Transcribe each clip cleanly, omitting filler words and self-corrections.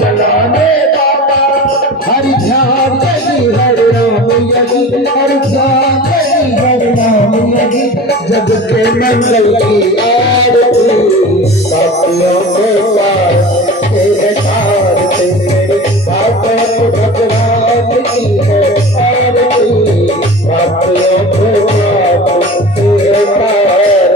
जलाने वाला हर ध्यान हर राम यही हर ध्यान हर राम यही जग के मंगल की आरती पापियों के पास तेरे तार से मेरे पापों भगवान की है आरती पापियों के पास तेरे तार से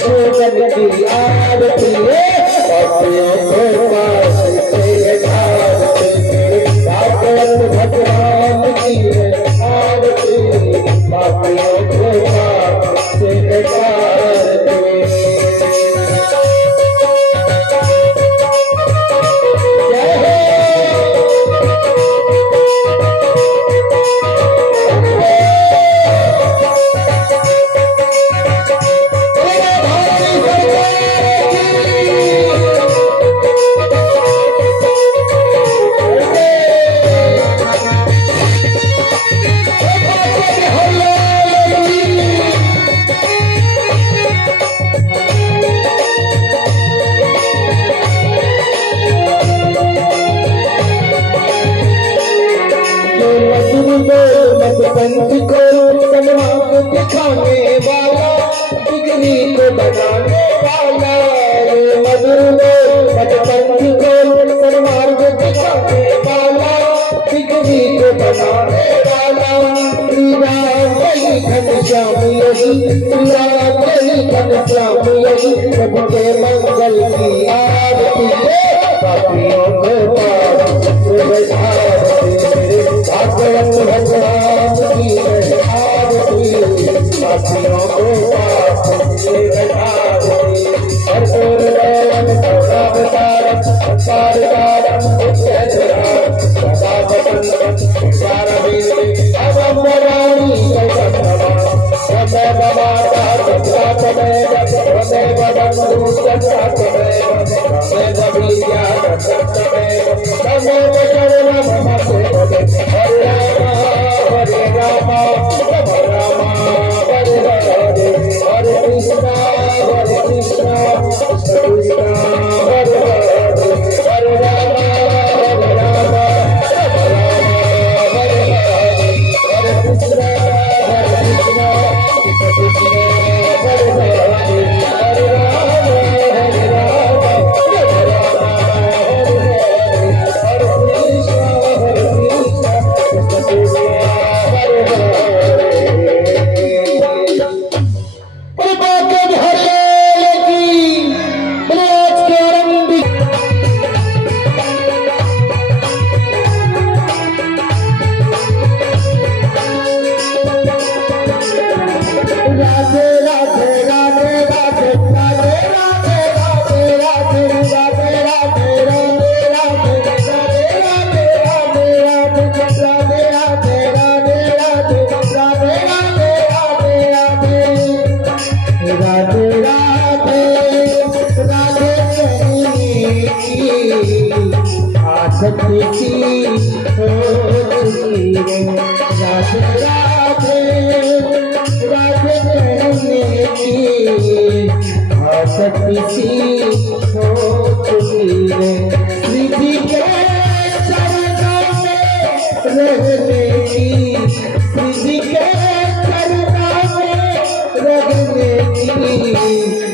मंगल की आरती पापियों के पास भागवत भगवान की आरती पापियों के पास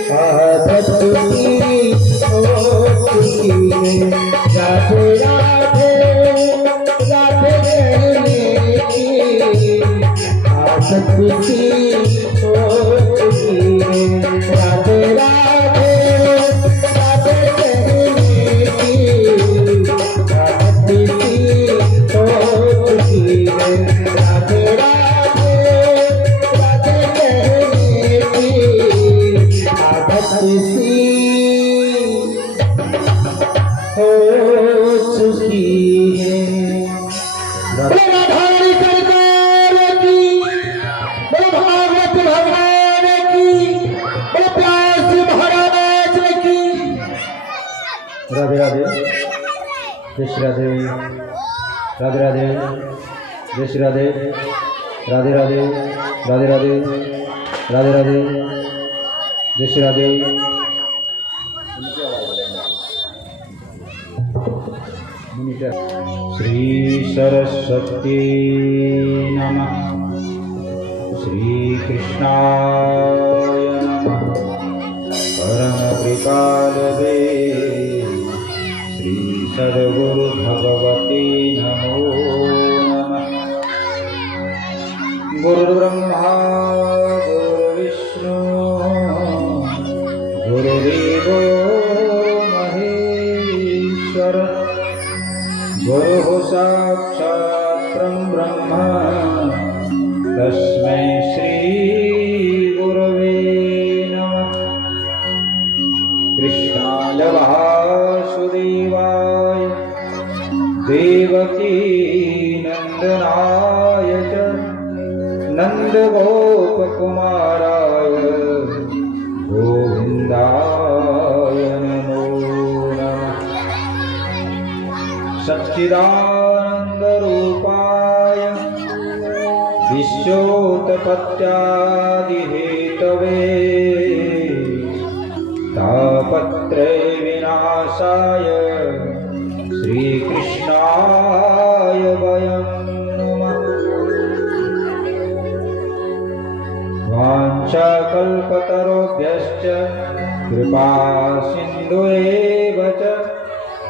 Ah भक्ति सी हो चुकी है। राधारानी सरकार की, भागवत भगवान की, व्यास महाराज की। राधे राधे, जय श्री राधे, राधे राधे, जय श्री राधे, राधे राधे, राधे राधे, राधे राधे, जय श्री राधे। श्री सरस्वती नमः, श्री कृष्णाय नमः, परम कृपालवे श्री सद्गुरु भगवती नमो नमः। गुरुर्ब्रह्मा गुरुर्विष्णु गुरुदेवो महेश्वर, गुरुः साक्षात् परब्रह्म तस्मै श्री गुरवे नमः। कृष्णाय वासुदेवाय देवकी नंदनाय च नन्दगोपकुमाराय गोविन्दाय नमो नमः। सच्चिदानन्दरूपाय विश्वोत्पत्त्यादिहेतवे तापत्रय विनाशाय श्रीकृष्णाय वयं नमः। वाञ्छाकल्पतरुभ्यश्च कृपा सिन्धुरेव च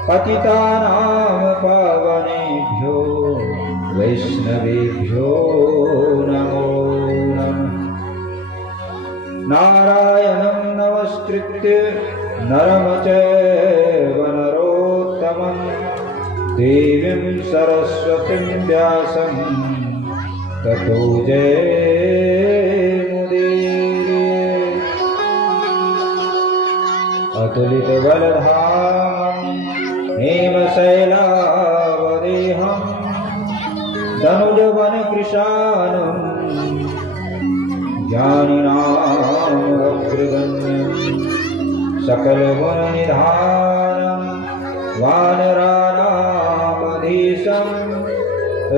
पतितानां पावनेभ्यो वैष्णवेभ्यो नमो नमः। नारायणं नमस्कृत्य नरं चैव नरोत्तमं देवीं सरस्वतीं व्यासं ततो जयमुदीरये। अतुलितबलधामं हेमशैलावदेहं धनुजवनकृशानं ज्ञानिनामग्रगण्यं सकलगुणनिधानं वानराणामधीशं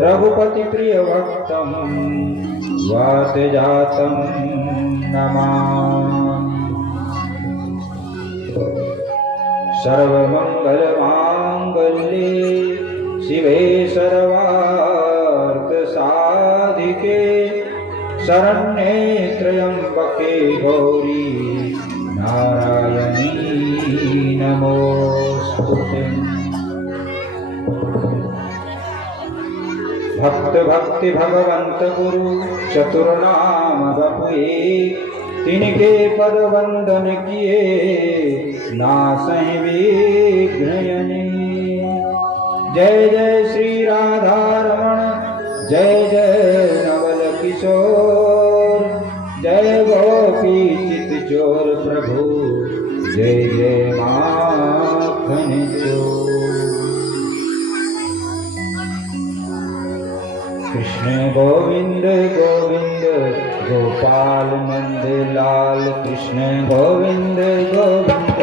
रघुपतिप्रियभक्तं वातजातं नमामि। सर्वमङ्गलमाङ्गल्ये शिवे सर्वार्थसाधिके शरण्ये त्र्यम्बके गौरी नारायणी नमोस्तुते। भक्त भक्ति भगवंत गुरु चतुर्नाम बपुए, तिनके पद वंदन किए नासहि विघ्नयनि। जय जय श्री राधा रमण, जय जय नवल किशोर, जय गोपी चित चोर प्रभु, जय जय माखन चोर। कृष्ण गोविंद गोविंद गोपाल नंद लाल, कृष्ण गोविंद गोविंद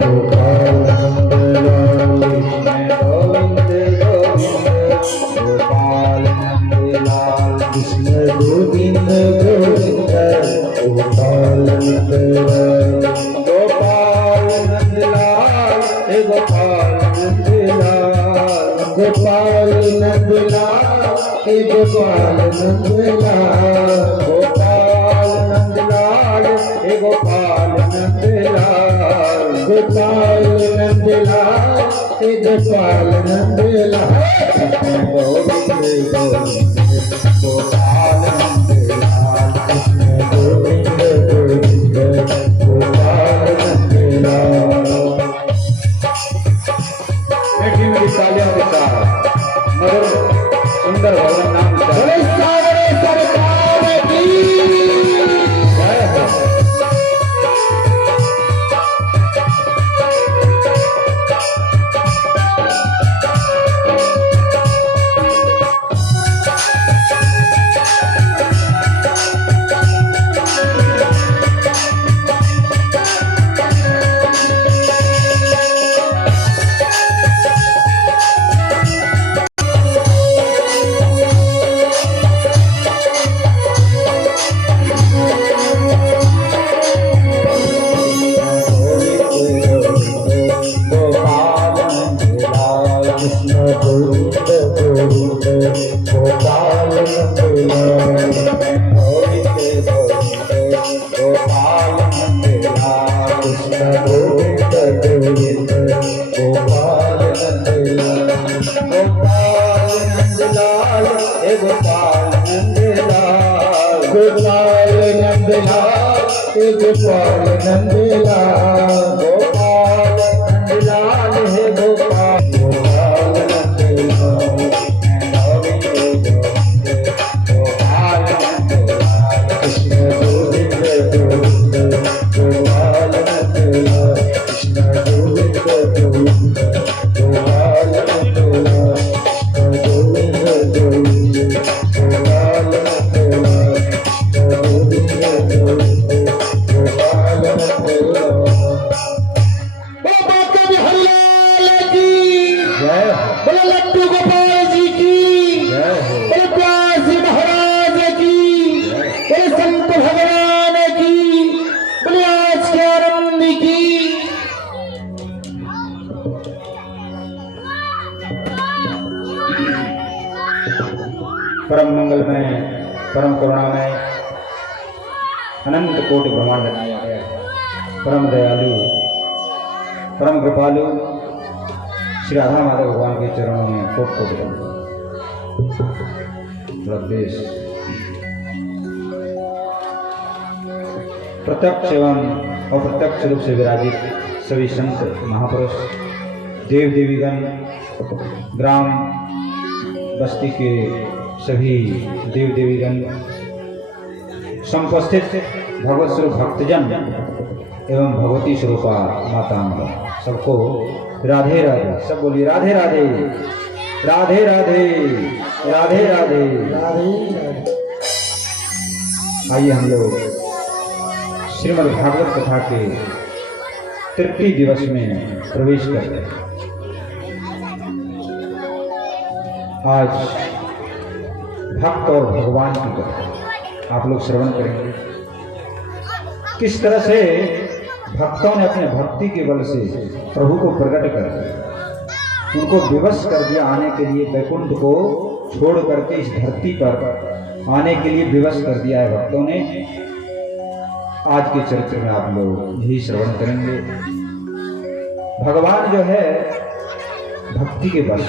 गोपाल नंद लाल, कृष्ण गोविंद गोविंद गोपाल नंद लाल, कृष्ण गोविंद गोविंद गोपाल नंद लाल। गोपाल नंद लाल हे गोपाल नंद लाल, गोपाल नंद लाल हे गोपाल नंद लाल, गोपाल नंद लाल हे गोपाल नंद लाल, गोपाल नंद लाल हे गोपाल नंद लाल। कृष्ण गोविंद गोविंद गोपाल नंद लाल, कृष्ण गोविंद गोविंद गोपाल नंद लाल। बैठी मेरी तालियों के साथ मधुर सुंदर भगवान नाम सरकार की जय हो। बोले लड्डू गोपाल जी की, बोले प्यासी महाराज की, बोले संत भगवान की, बोले आज के आनंद की। परम मंगलमय, परम करुणामय, अनंत कोटि ब्रह्मांड बनाया गया, परम दयालु, परम कृपालु श्री राधा माधव भगवान के चरणों में कोट देश प्रत्यक्ष एवं अप्रत्यक्ष रूप से विराजित सभी संत महापुरुष, देव देवीगण, ग्राम बस्ती के सभी देव देवीगण, समुपस्थित भगवत स्वरूप भक्तजन एवं भगवती स्वरूपा माताओं, सबको राधे राधे। सब बोलिए राधे राधे, राधे राधे, राधे राधे। आइए हम लोग श्रीमद् भागवत कथा के तृतीय दिवस में प्रवेश करते हैं। आज भक्त और भगवान की कथा आप लोग श्रवण करेंगे। किस तरह से भक्तों ने अपने भक्ति के बल से प्रभु को प्रकट कर उनको विवश कर दिया, आने के लिए वैकुंठ को छोड़ करके इस धरती पर आने के लिए विवश कर दिया है भक्तों ने। आज के चरित्र में आप लोग यही श्रवण करेंगे। भगवान जो है भक्ति के बल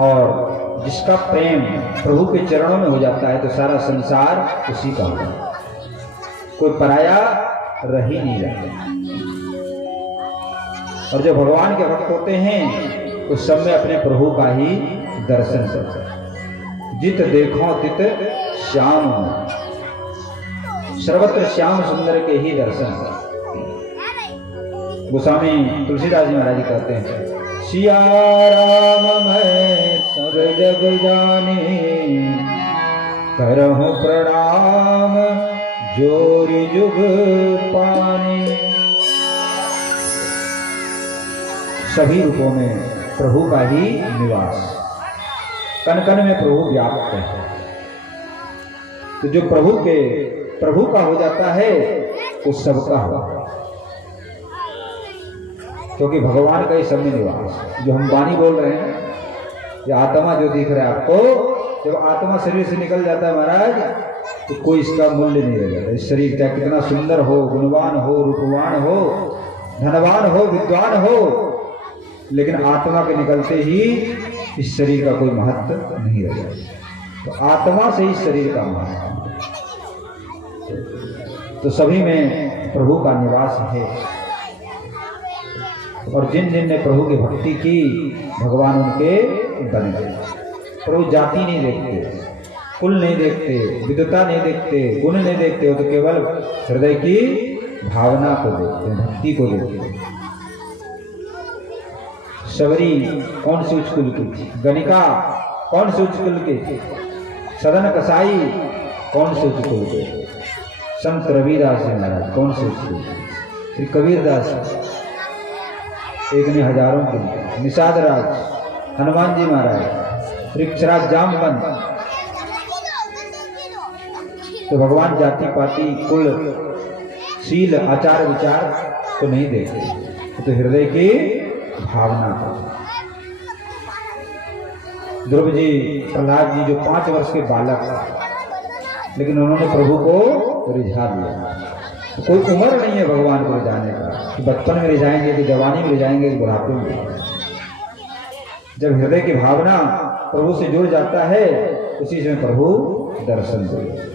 और जिसका प्रेम प्रभु के चरणों में हो जाता है तो सारा संसार उसी का होता है, कोई पराया रह ही नहीं जाता। और जो भगवान के भक्त होते हैं उस सब में अपने प्रभु का ही दर्शन करते हैं। जित देखो तित श्याम, सर्वत्र श्याम सुंदर के ही दर्शन। गोस्वामी तुलसीदास जी महाराज कहते हैं, सिया राम मैं सब जग जाने, करहूं प्रणाम जोरि जुग पाने। सभी रूपों में प्रभु का ही निवास, कण कण में प्रभु व्याप्त है। तो जो प्रभु का हो जाता है वो सबका होगा, क्योंकि भगवान का ही सब में निवास। जो हम वाणी बोल रहे हैं, ये आत्मा जो दिख रहा है आपको, जब आत्मा शरीर से निकल जाता है महाराज तो कोई इसका मूल्य नहीं रह जाता। इस शरीर चाहे कितना सुंदर हो, गुणवान हो, रूपवान हो, धनवान हो, विद्वान हो, लेकिन आत्मा के निकलते ही इस शरीर का कोई महत्व नहीं रह जाता। तो आत्मा से ही शरीर का महत्व। तो सभी में प्रभु का निवास है। और जिन जिन ने प्रभु की भक्ति की, भगवान उनके बन गए। प्रभु जाति नहीं देखते, कुल नहीं देखते, विद्वता नहीं देखते, गुण नहीं देखते, वो तो केवल हृदय की भावना को देखते हैं, भक्ति को देखते हैं। शबरी कौन से उच्च कुल की थी, गणिका कौन से उच्च कुल की थी, सदन कसाई कौन से उच्च कुल के, संत रविदास जी महाराज कौन से उच्च कुल के, श्री कबीरदास एक ने हजारों के, निषाद राज, हनुमान जी महाराज, वृक्षराज जामवंत। तो भगवान जाति पाति कुल शील आचार विचार को नहीं देखते, तो हृदय की भावना को। ध्रुव जी, प्रहलाद जी जो 5 वर्ष के बालक थे, लेकिन उन्होंने प्रभु को रिझा दिया। तो कोई उम्र नहीं है भगवान को रिझाने का, कि बचपन में रिझाएंगे कि जवानी में रिझाएंगे कि बुढ़ापे में। जब हृदय की भावना प्रभु से जुड़ जाता है उसी समय प्रभु दर्शन देते।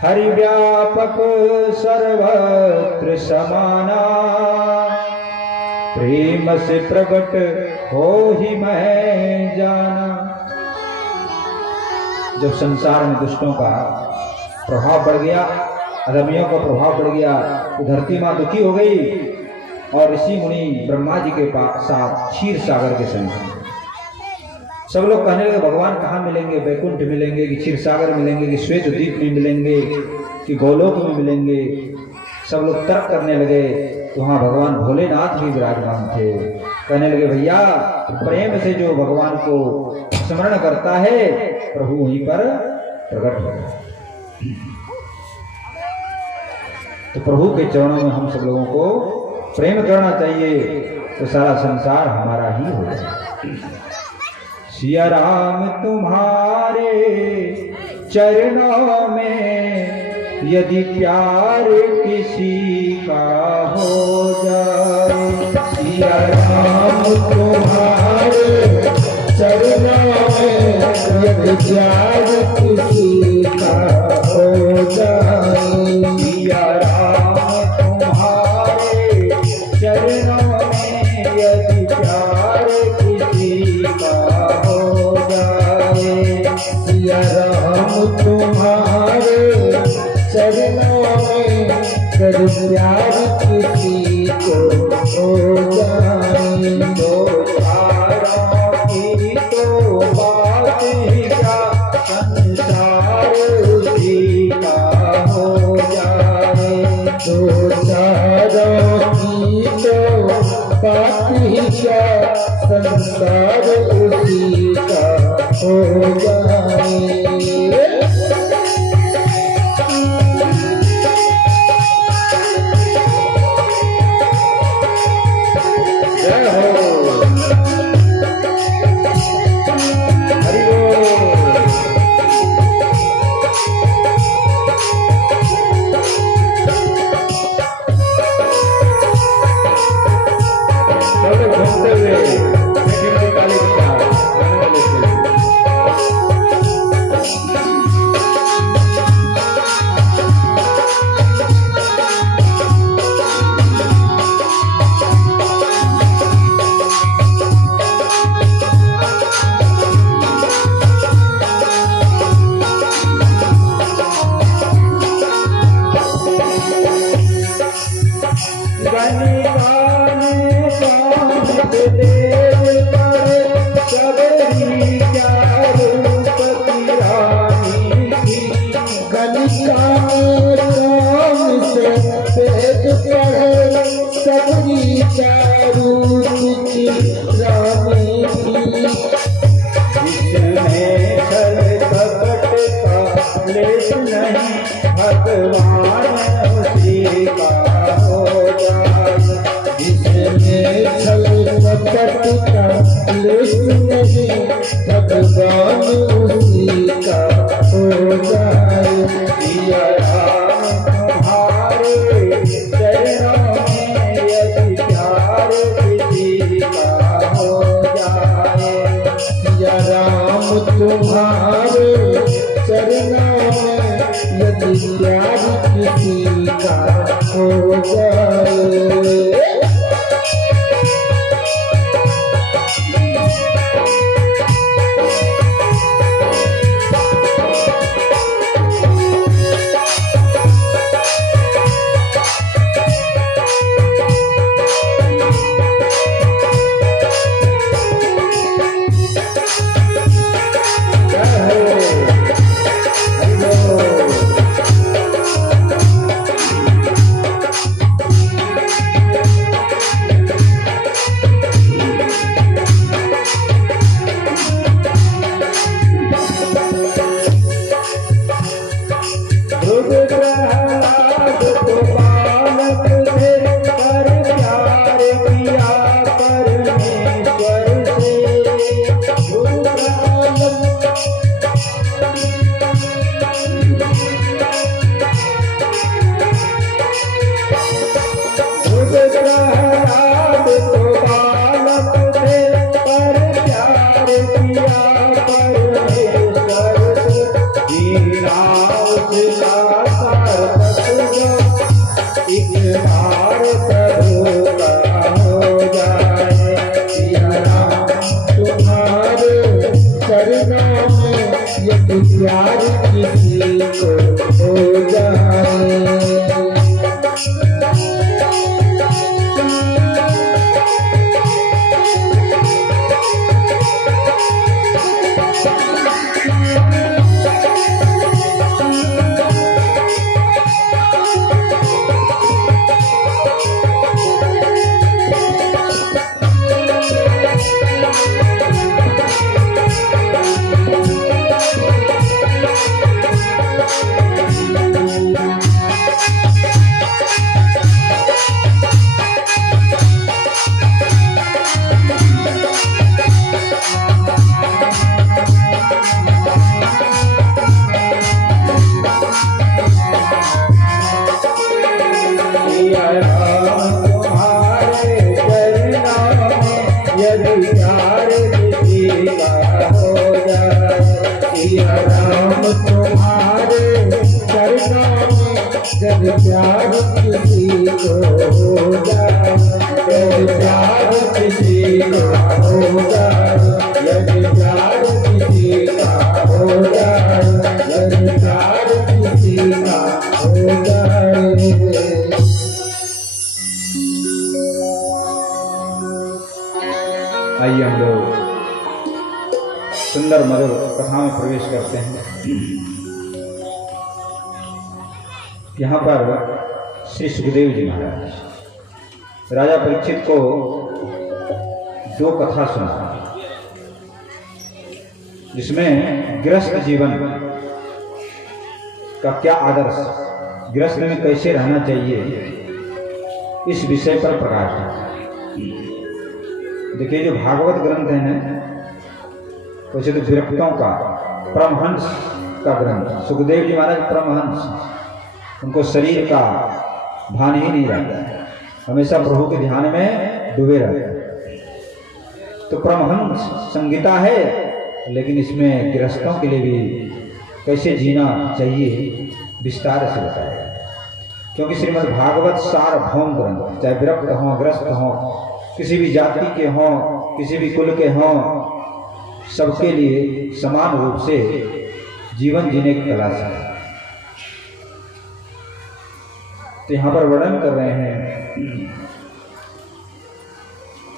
हरि व्यापक सर्वत्र समाना, प्रेम से प्रकट हो ही मैं जाना। जब संसार में दुष्टों का प्रभाव बढ़ गया, अधर्मियों का प्रभाव बढ़ गया, तो धरती माँ दुखी हो गई और ऋषि मुनि ब्रह्मा जी के साथ क्षीर सागर के संग सब लोग कहने लगे भगवान कहाँ मिलेंगे, वैकुंठ मिलेंगे कि क्षीर सागर मिलेंगे कि श्वेत द्वीप में मिलेंगे कि गोलोक में मिलेंगे। सब लोग तर्क करने लगे वहां भगवान भोलेनाथ भी विराजमान थे। कहने लगे भैया प्रेम से जो भगवान को स्मरण करता है प्रभु वहीं पर प्रकट होता है। तो प्रभु के चरणों में हम सब लोगों को प्रेम करना चाहिए तो सारा संसार हमारा ही हो जाए। सिया राम तुम्हारे चरणों में यदि प्यार किसी का हो जाए, सिया राम तुम्हारे चरणों में यदि प्यार किसी का हो जाए, सिया राम तुम्हारे चरणों में यदि प्यार किसी का हो जाए, सिया राम तुम्हारे चरणों में यदि प्यार किसी को हो जाए, तो चारों की तो बात ही क्या संसार उसी का हो जाए, तो चारों की तो बात ही क्या संसार उसी का हो जाए। जय हो हरि बोल। चलो घूमते हुए देखेंगे काली का गाने वाले से। भगवान उसी का हो जाए, सिया राम तुम्हारे चरणों में यदि प्यार किसी का हो जाए, सिया राम तुम्हारे चरणों में जब प्यार किसी को हो जाए, जब प्यार किसी का हो जाए, यदि प्यार किसी का हो जाए, यदि प्यार किसी का हो जाए। आइए हम लोग सुंदर मधुर कथा में प्रवेश करते हैं। यहाँ पर श्री सुखदेव जी महाराज राजा परीक्षित को दो कथा सुना, जिसमें गृहस्थ जीवन का क्या आदर्श, गृहस्थ में कैसे रहना चाहिए, इस विषय पर प्रकाश है। देखिए, जो भागवत ग्रंथ है ना, वैसे तो विरक्तों का, परमहंस का ग्रंथ। सुखदेव जी महाराज परमहंस, उनको शरीर का भान ही नहीं रहता है, हमेशा प्रभु के ध्यान में डूबे रहते हैं। तो परमहंस संगीता है, लेकिन इसमें गृहस्थों के लिए भी कैसे जीना चाहिए विस्तार से बताया। क्योंकि श्रीमद् भागवत सार्वभौम ग्रंथ, चाहे विरक्त हों, ग्रस्त हों, किसी भी जाति के हों, किसी भी कुल के हों, सबके लिए समान रूप से जीवन जीने की कला है। तो यहाँ पर वर्णन कर रहे हैं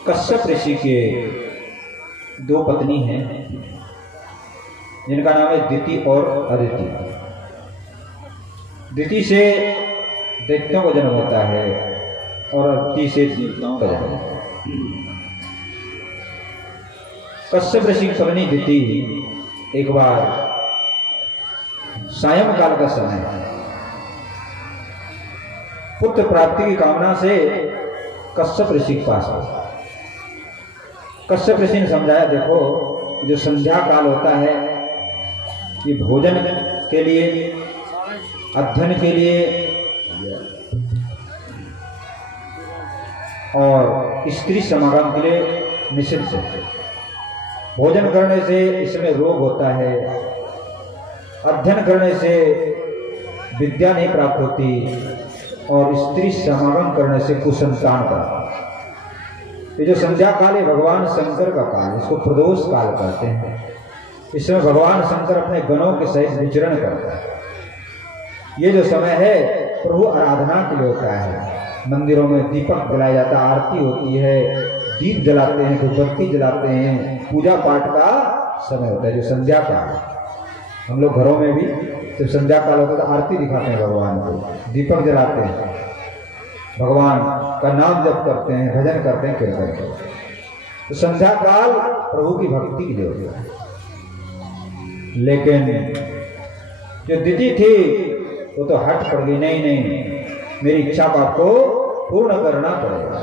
कश्यप ऋषि के दो पत्नी हैं, जिनका नाम है दिति और अदिति। दिति से दैत्यों का जन्म होता है और अदिति से देवताओं का जन्म होता है। कश्यप ऋषि की पत्नी दिति एक बार सायंकाल का समय पुत्र प्राप्ति की कामना से कश्यप ऋषि के पास आया। कश्यप ऋषि ने समझाया, देखो जो संध्या काल होता है, ये भोजन के लिए, अध्ययन के लिए और स्त्री समागम के लिए निषिद्ध है। भोजन करने से इसमें रोग होता है, अध्ययन करने से विद्या नहीं प्राप्त होती, और स्त्री समागम करने से कुसंतान प्राप्त। ये जो संध्या काल है भगवान शंकर का काल, इसको प्रदोष काल कहते हैं। इसमें भगवान शंकर अपने गणों के सहित विचरण करता है। ये जो समय है प्रभु आराधना के लिए होता है। मंदिरों में दीपक जलाया जाता है, आरती होती है, दीप जलाते हैं, धूपबत्ती जलाते हैं, पूजा पाठ का समय होता है जो संध्या काल। हम लोग घरों में भी जब संध्या काल होता है तो आरती दिखाते हैं भगवान को, दीपक जलाते हैं, भगवान का नाम जप करते हैं, भजन करते हैं, कीर्तन करते हैं। तो संध्या काल प्रभु की भक्ति के लिए होता है। लेकिन जो दिति थी वो तो हट पड़ गई, नहीं, मेरी इच्छा को आपको पूर्ण करना पड़ेगा।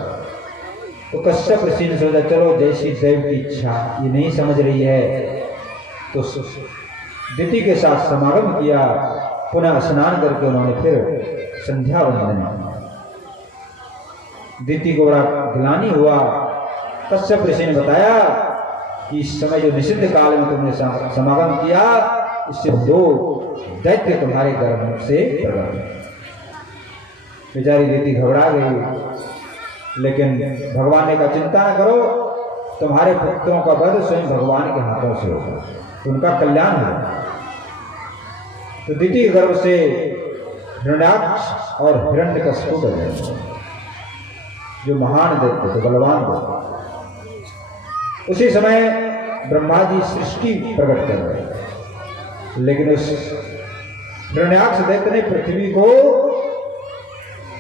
तो कश्यप ऋषि ने सोचा, चलो जैसी देव की इच्छा, ये नहीं समझ रही है, तो दिति के साथ समागम किया। पुनः स्नान करके उन्होंने फिर संध्या वंदन किया। दिति को बड़ा ग्लानि हुआ। कश्यप ऋषि ने बताया कि इस समय जो निषिद्ध काल में तुमने समागम किया, इससे दो दैत्य तुम्हारे गर्भ से प्रकट हुए। बेचारी दिति घबरा गई, लेकिन भगवान ने कहा, चिंता न करो, तुम्हारे पुत्रों का वध स्वयं भगवान के हाथों से होगा, उनका कल्याण होगा। तो दिति गर्भ से हिरण्याक्ष और हिरण्यकश्यप का जन्म, जो महान दैत्य थे, बलवान थे। उसी समय ब्रह्मा जी सृष्टि प्रकट कर रहे थे, लेकिन उस हिरण्याक्ष दैत्य ने पृथ्वी को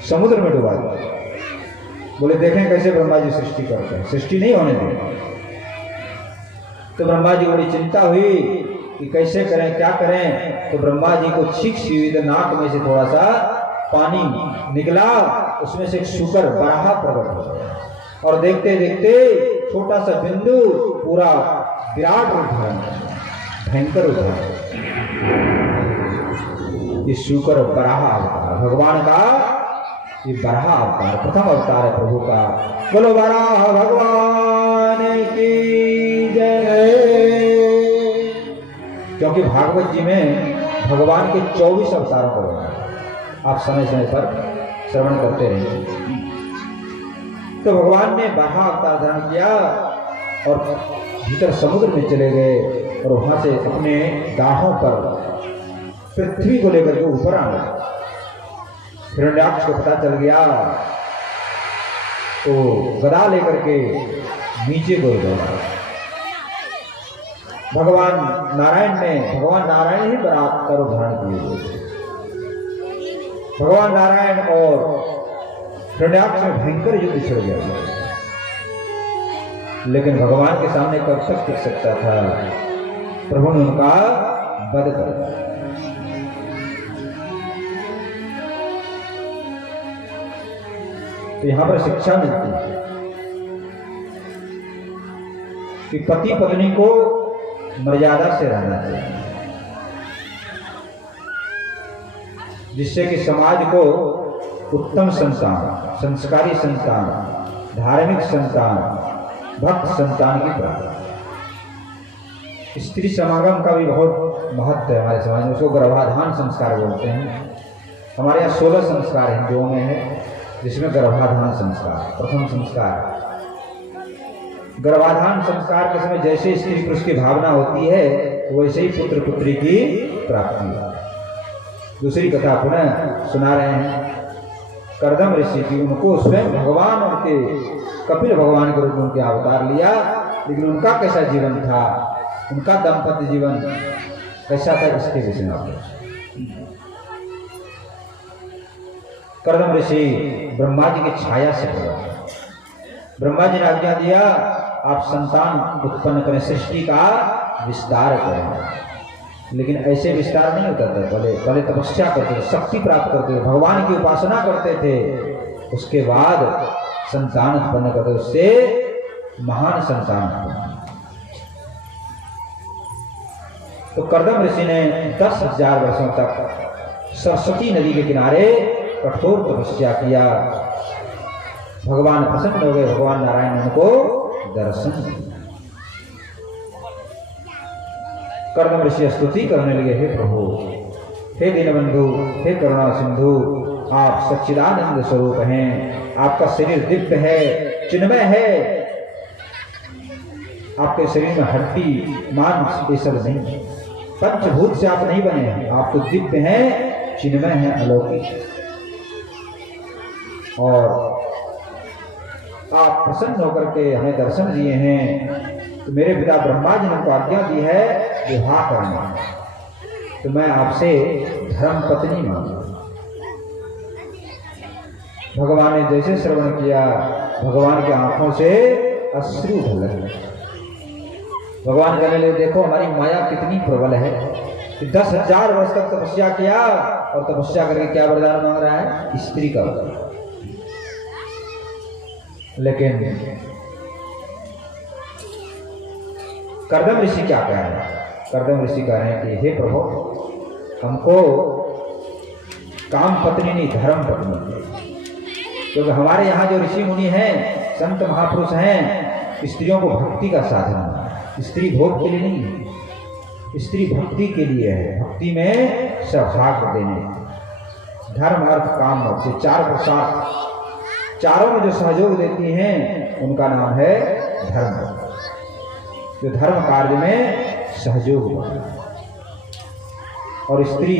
समुद्र में डुबा दिया। बोले देखें कैसे ब्रह्मा जी सृष्टि करते हैं, सृष्टि नहीं होने देंगे। तो ब्रह्मा जी को बड़ी चिंता हुई कि कैसे करें, क्या करें। तो ब्रह्मा जी को छींक सी हुई, तो नाक में से थोड़ा सा पानी निकला, उसमें से एक शुकर बराहा प्रकट हो गया, और देखते देखते छोटा सा बिंदु पूरा विराट रूप धारण कर, भयंकर रूप धारण। ये शुकर बराहा भगवान का ये बराह अवतार प्रथम अवतार है प्रभु का। बोलो बराह भगवान की जय। क्योंकि भागवत जी में भगवान के 24 अवतारों का वर्णन है, आप समय समय पर श्रवण करते रहेंगे। तो भगवान ने बराह अवतार धारण किया और भीतर समुद्र में चले गए और वहां से अपने दाढ़ों पर पृथ्वी को लेकर के ऊपर आ गए। हिरण्याक्ष को पता चल गया तो गदा लेकर के नीचे को दौड़ा। भगवान नारायण ही बराह का रूप धारण किए। भगवान नारायण और हिरण्याक्ष में भयंकर युद्ध छिड़ गया, लेकिन भगवान के सामने कब तक टिक सकता था। प्रभु ने उनका वध कर दिया। तो यहां पर शिक्षा मिलती है कि पति पत्नी को मर्यादा से रहना चाहिए, जिससे कि समाज को उत्तम संतान, संस्कारी संतान, धार्मिक संतान, भक्त संतान की प्राप्ति। स्त्री समागम का भी बहुत महत्व है हमारे समाज में। उसको गर्भाधान संस्कार बोलते हैं। हमारे यहाँ 16 संस्कार हिंदुओं में है, जिसमें गर्भाधान संस्कार प्रथम संस्कार। गर्भाधान संस्कार के समय जैसे स्त्री पुरुष की भावना होती है, वैसे ही पुत्र पुत्री की प्राप्ति। दूसरी कथा पुनः सुना रहे हैं कर्दम ऋषि की। उनको स्वयं भगवान, उनके कपिल भगवान के रूप में उनके अवतार लिया, लेकिन उनका कैसा जीवन था, उनका दाम्पत्य जीवन कैसा था, इसके विषय में कर्दम ऋषि ब्रह्मा जी की छाया से पैदा। ब्रह्मा जी ने आज्ञा दिया आप संतान उत्पन्न करें, सृष्टि का विस्तार करें। लेकिन ऐसे विस्तार नहीं होता था। पहले तपस्या करते थे, शक्ति प्राप्त करते थे, भगवान की उपासना करते थे, उसके बाद संतान उत्पन्न करते, उससे महान संतान उत्पन्न। तो कर्दम ऋषि ने 10,000 वर्षों तक सरस्वती नदी के किनारे कठोर तपस्या किया। भगवान प्रसन्न हो गए। भगवान नारायण ने उनको दर्शन दिया। कर्दम ऋषि स्तुति करने लगे, हे प्रभु, हे दीनबंधु, हे करुणा सिंधु, आप सच्चिदानंद स्वरूप हैं। आपका शरीर दिव्य है, चिन्मय है। आपके शरीर में हड्डी मांस ये सब नहीं, पंचभूत से आप नहीं बने हैं। आप तो दिव्य हैं, चिन्मय हैं, अलौकिक। और आप प्रसन्न होकर के हमें दर्शन दिए हैं। तो मेरे पिता ब्रह्मा जी ने उनको आज्ञा दी है विवाह करना, तो मैं आपसे धर्म पत्नी मांगू। भगवान ने जैसे श्रवण किया, भगवान की आंखों से अश्रु ढलक। भगवान कहने लगे, देखो हमारी माया कितनी प्रबल है कि 10,000 वर्ष तक तपस्या किया और तपस्या करके क्या वरदान मांग रहा है, स्त्री का वरदान। लेकिन कर्दम ऋषि क्या कह रहे हैं? कर्दम ऋषि कह रहे हैं कि हे प्रभु, हमको काम पत्नी नहीं, धर्म पत्नी चाहिए। क्योंकि हमारे यहाँ जो ऋषि मुनि हैं, संत महापुरुष हैं, स्त्रियों को भक्ति का साधन है। स्त्री भोग के लिए नहीं है, स्त्री भक्ति के लिए है। भक्ति में सौभाग्य देने, धर्म अर्थ काम से 4 पुरुषार्थ, चारों में जो सहयोग देती हैं उनका नाम है धर्म। जो धर्म कार्य में सहयोग होता है। और स्त्री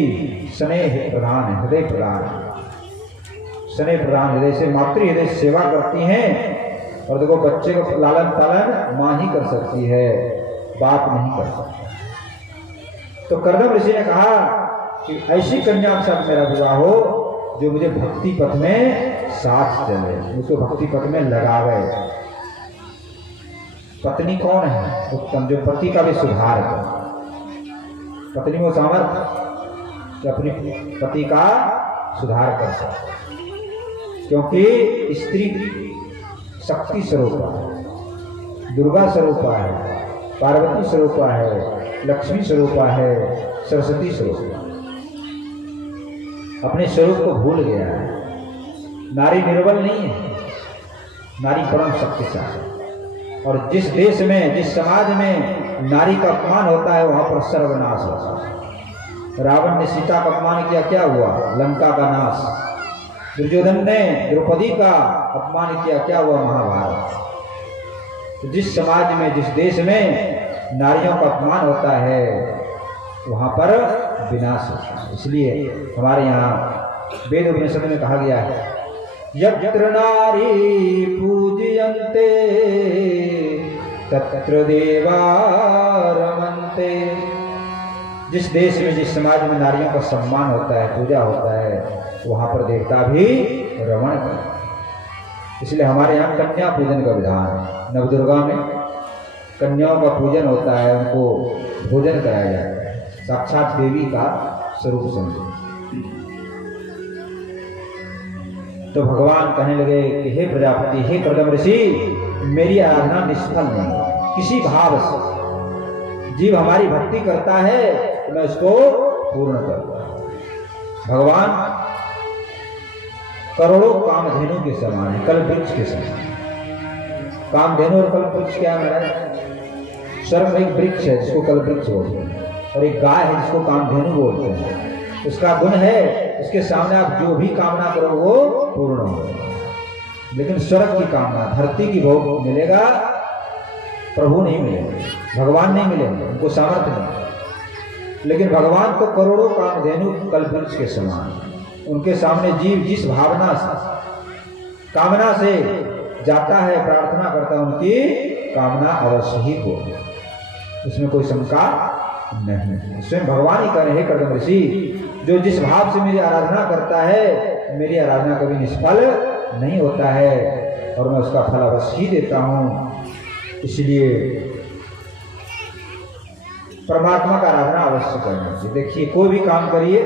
स्नेह प्रधान है, हृदय प्रधान है। स्नेह प्रधान हृदय से मातृ हृदय सेवा करती हैं। और देखो, बच्चे को लालन पालन माँ ही कर सकती है, बाप नहीं कर सकता। तो कर्दम ऋषि ने कहा कि ऐसी कन्या के साथ मेरा विवाह हो जो मुझे भक्ति पथ में साथ चले, मुझको भक्ति पथ में लगावे। पत्नी कौन है? उत्तम, जो पति का भी सुधार करे। पत्नी को सामर्थ्य अपने पति का सुधार कर सकते, क्योंकि स्त्री शक्ति स्वरूपा है, दुर्गा स्वरूपा है, पार्वती स्वरूपा है, लक्ष्मी स्वरूपा है, सरस्वती स्वरूपा। अपने स्वरूप को भूल गया है। नारी निर्बल नहीं है, नारी परम शक्तिशाली। और जिस देश में, जिस समाज में नारी का अपमान होता है वहां पर सर्वनाश होता है। रावण ने सीता का अपमान किया, क्या हुआ? लंका का नाश। दुर्योधन ने द्रौपदी का अपमान किया, क्या हुआ? महाभारत। तो जिस समाज में, जिस देश में नारियों का अपमान होता है वहां पर विनाश होता है। इसलिए हमारे यहाँ वेद उपनिषद में कहा गया है, यत्र नारी पूजयन्ते तत्र देवा रमन्ते। जिस देश में, जिस समाज में नारियों का सम्मान होता है, पूजा होता है, वहां पर देवता भी रमण करते हैं। इसलिए हमारे यहाँ कन्या पूजन का विधान है। नवदुर्गा में कन्याओं का पूजन होता है, उनको भोजन कराया जाता है, साक्षात देवी का स्वरूप समझो। तो भगवान कहने लगे कि हे प्रजापति, हे कर्दम ऋषि, मेरी आराधना निष्फल नहीं। किसी भाव से जीव हमारी भक्ति करता है तो मैं उसको पूर्ण करता हूं। भगवान करोड़ों कामधेनु के समान है, कल्पवृक्ष के समान। कामधेनु और कल्पवृक्ष क्या है? स्वर्ग में एक वृक्ष है जिसको कल्पवृक्ष बोलते हैं, और एक गाय है जिसको कामधेनु बोलते हैं। उसका गुण है, उसके सामने आप जो भी कामना करो वो पूर्ण हो। लेकिन स्वर्ग की कामना, धरती की भोग मिलेगा, प्रभु नहीं मिलेगा, भगवान नहीं मिलेंगे, उनको सामर्थ्य नहीं। लेकिन भगवान तो करोड़ों कामधेनु कल्पवृक्ष के समान, उनके सामने जीव जिस भावना से, कामना से जाता है, प्रार्थना करता है, उनकी कामना अवश्य ही पूर्ण, इसमें कोई शंका नहीं। स्वयं भगवान ही कह रहे हैं, कर्दम ऋषि, जो जिस भाव से मेरी आराधना करता है, मेरी आराधना कभी निष्फल नहीं होता है और मैं उसका फल अवश्य ही देता हूं। इसलिए परमात्मा का आराधना अवश्य करना चाहिए। देखिए, कोई भी काम करिए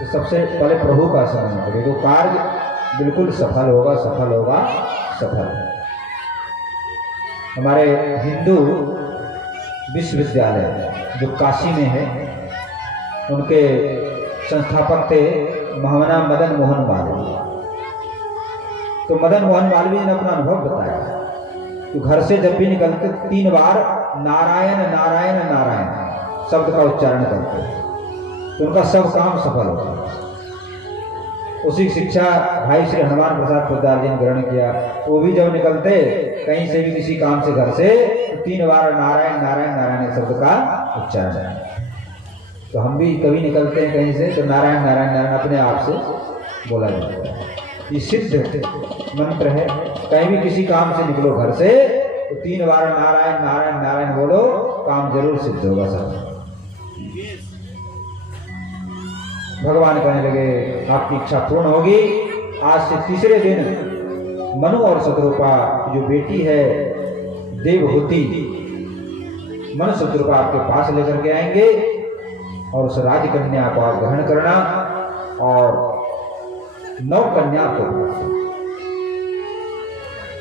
तो सबसे पहले प्रभु का स्मरण करिए, तो कार्य बिल्कुल सफल होगा, सफल होगा, सफल। हमारे हिंदू विश्वविद्यालय जो काशी में है, उनके संस्थापक थे महामना मदन मोहन मालवीय। तो मदन मोहन मालवीय ने अपना अनुभव बताया कि घर से जब भी निकलते 3 बार नारायण नारायण नारायण शब्द का उच्चारण करते, तो उनका सब काम सफल होता। उसी शिक्षा भाई श्री हनुमान प्रसाद पोद्दार जी ने ग्रहण किया। वो भी जब निकलते कहीं से भी किसी काम से घर से, तो 3 बार नारायण नारायण नारायण शब्द का उच्चारण। तो हम भी कभी निकलते हैं कहीं से तो नारायण नारायण नारायण अपने आप से बोला जाता है। ये सिद्ध मंत्र है। कहीं भी किसी काम से निकलो घर से तो 3 बार नारायण नारायण नारायण बोलो, काम जरूर सिद्ध होगा सब। भगवान कहने लगे, आपकी इच्छा पूर्ण होगी। आज से तीसरे दिन मनु और शत्रुपा जो बेटी है देवहूति, मनु शत्रुपा आपके पास लेकर के आएंगे और उस राजकन्या को आप ग्रहण करना और 9 कन्या को।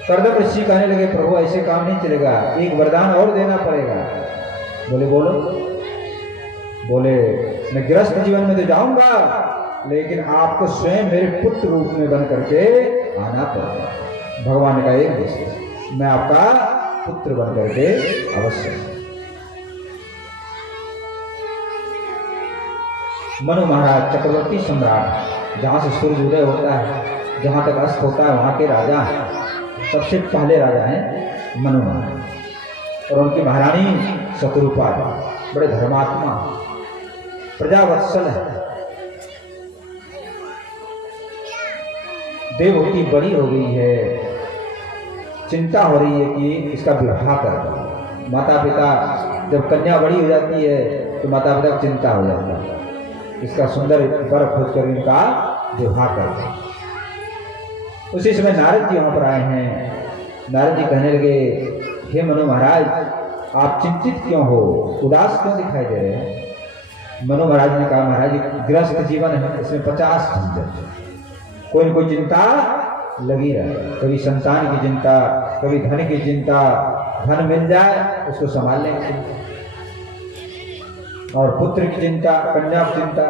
कर्दम ऋषि कहने लगे, प्रभु ऐसे काम नहीं चलेगा, एक वरदान और देना पड़ेगा। बोले बोलो। बोले, मैं गृहस्थ जीवन में तो जाऊंगा, लेकिन आपको स्वयं मेरे पुत्र रूप में बन करके आना पड़ेगा। भगवान ने कहा, एक विषय, मैं आपका पुत्र बन करके अवश्य। मनु महाराज चक्रवर्ती सम्राट, जहां से सूर्य उदय होता है जहां तक अस्त होता है वहां के राजा हैं। सबसे पहले राजा हैं मनु महाराज, और उनकी महारानी शत्रुपा, बड़े धर्मात्मा, प्रजावत्सल है। देवहूति बड़ी हो गई है, चिंता हो रही है कि इसका विवाह कर दो। माता पिता, जब कन्या बड़ी हो जाती है तो माता पिता को चिंता हो जाती है, इसका सुंदर वर खोज कर इनका विवाह कर दो। उसी समय नारद जी वहां पर आए हैं। नारद जी कहने लगे, हे मनु महाराज, आप चिंतित क्यों हो, उदास क्यों दिखाई दे रहे हैं? मनु महाराज ने कहा, महाराज गृहस्थ जीवन है, इसमें 50 झंझट, कोई न कोई चिंता लगी रहे। कभी संतान की चिंता, कभी धन की चिंता, धन मिल जाए उसको संभालने की चिंता, और पुत्र की चिंता, कन्या की चिंता।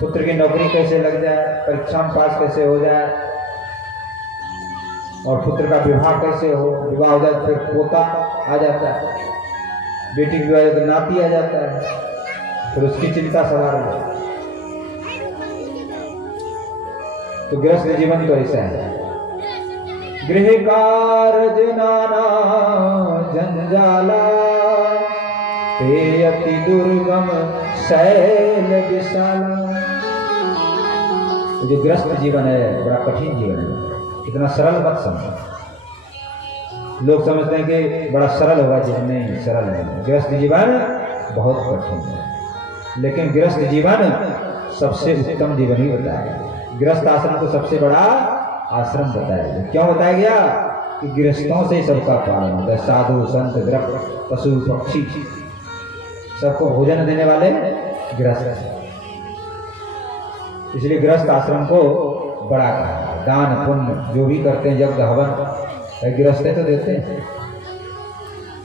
पुत्र की नौकरी कैसे लग जाए, परीक्षा में पास कैसे हो जाए, और पुत्र का विवाह कैसे हो, विवाह हो जाए फिर पोता आ जाता है, बेटी की विवाह तो नाती आ जाता है, फिर उसकी चिंता सवार हो जाए। तो गृहस्थ जीवन तो ऐसा है, गृह कारज नाना जंजाला, ते अति दुर्गम शैल विशाला। जो गृहस्थ जीवन है बड़ा कठिन जीवन है, इतना सरल मत समझो। लोग समझते हैं कि बड़ा सरल होगा जीवन, नहीं, सरल नहीं। गृहस्थ जीवन बहुत कठिन है, लेकिन गृहस्थ जीवन सबसे उत्तम जीवन ही बताया गया। गृहस्थ आश्रम को सबसे बड़ा आश्रम बताया गया। क्यों बताया गया? कि गृहस्थों से ही सबका पालन होता है। साधु संत गृह पशु पक्षी सबको भोजन देने वाले गृहस्थ, इसलिए गृहस्थ आश्रम को बड़ा कहा। दान पुण्य जो भी करते हैं, यज्ञ हवन, गृहस्थ तो देते हैं,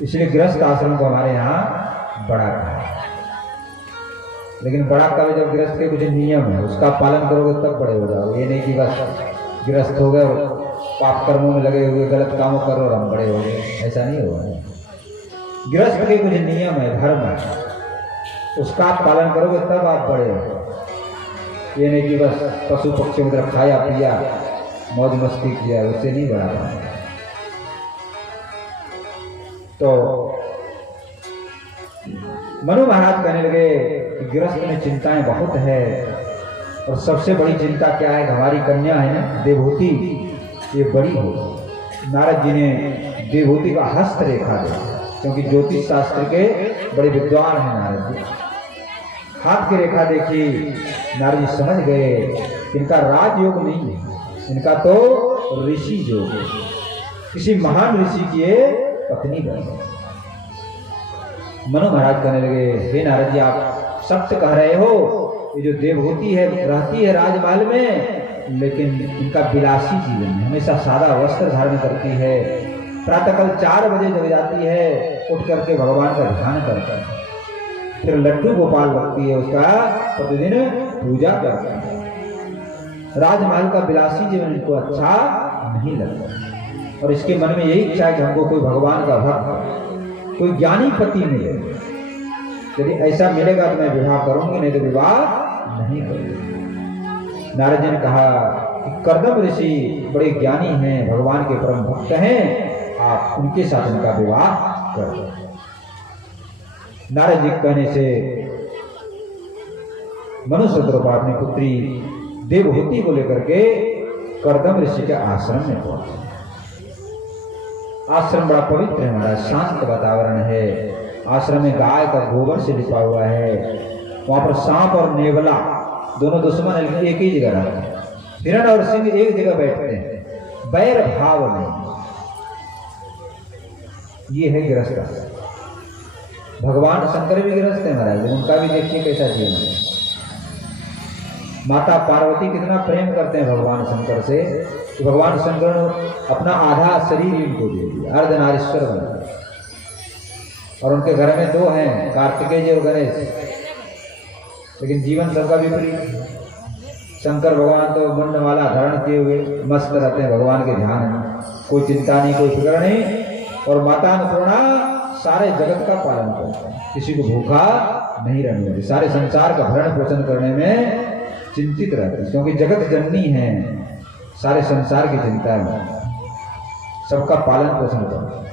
इसलिए गृहस्थ आश्रम को हमारे यहाँ बड़ा कहा। लेकिन बड़ा कभी जब गृहस्थ के कुछ नियम है उसका पालन करोगे तब बड़े हो जाओगे। ये नहीं कि बस गृहस्थ हो गए और पाप कर्मों में लगे हुए गलत कामों करो और हम बड़े हो गए, ऐसा नहीं होगा। गृहस्थ के कुछ नियम है, धर्म है, उसका आप पालन करोगे तब आप बड़े हो। ये नहीं कि बस पशु पक्षियों की तरफ खाया पिया मौज मस्ती किया, उससे नहीं बड़ा पाना। तो मनु महाराज कहने लगे कि गृहस्थ में चिंताएं बहुत है, और सबसे बड़ी चिंता क्या है? हमारी कन्या है ना देवहूति, ये बड़ी हो। नारद जी ने देवहूति का हस्त रेखा देखा, क्योंकि ज्योतिष शास्त्र के बड़े विद्वान हैं नारद जी। हाथ की रेखा देखी, नारद जी समझ गए इनका राजयोग नहीं है, इनका तो ऋषि योग है, किसी महान ऋषि की ये पत्नी बन गई। मनु महाराज कहने लगे, हे नारद जी आप सत्य कह रहे हो, ये जो देवहूति है रहती है राजमहल में, लेकिन इनका विलासी जीवन है, हमेशा सादा वस्त्र धारण करती है, प्रातःकाल 4 बजे जग जाती है, उठ करके भगवान का ध्यान करता है, फिर लड्डू गोपाल रखती है, उसका प्रतिदिन पूजा करता है। राजमहल का विलासी जीवन इनको अच्छा नहीं लगता, और इसके मन में यही इच्छा है कि हमको कोई भगवान का भक्त, कोई ज्ञानी पति मिले। यदि ऐसा मिलेगा तो मैं विवाह करूंगी, नहीं तो विवाह नहीं करूंगी। नारद जी ने कहा कि कर्दम ऋषि बड़े ज्ञानी हैं, भगवान के परम भक्त हैं, आप उनके साथ उनका विवाह कर दो। नारद जी कहने से मनुष्य द्रौपदी अपनी पुत्री देवहूति को लेकर के कर्दम ऋषि के आश्रम में पहुंचे। आश्रम बड़ा पवित्र है महाराज, शांत वातावरण है। आश्रम में गाय का गोबर से लिपा हुआ है। वहां पर सांप और नेवला दोनों दुश्मन एक ही जगह रहते हैं। हिरण और सिंह एक जगह बैठते हैं, बैर भाव नहीं। ये है गृहस्थ। भगवान शंकर भी गृहस्थ है महाराज, उनका भी देखिए कैसा जीवन है। माता पार्वती कितना प्रेम करते हैं भगवान शंकर से, तो भगवान शंकर ने अपना आधा शरीर इनको दे दिया, अर्धनारीश्वर बन गए। और उनके घर में 2 हैं, कार्तिकेय जी और गणेश, लेकिन जीवन सबका विपरीत। शंकर भगवान तो मुंडमाला धारण किए हुए मस्त रहते हैं भगवान के ध्यान में, कोई चिंता नहीं, कोई फिक्र नहीं। और माता अन्नपूर्णा सारे जगत का पालन करते हैं, किसी को भूखा नहीं रहने देती, सारे संसार का भरण पोषण करने में चिंतित रहते हैं, क्योंकि जगत जननी है, सारे संसार की चिंता है, सबका पालन पोषण करते हैं।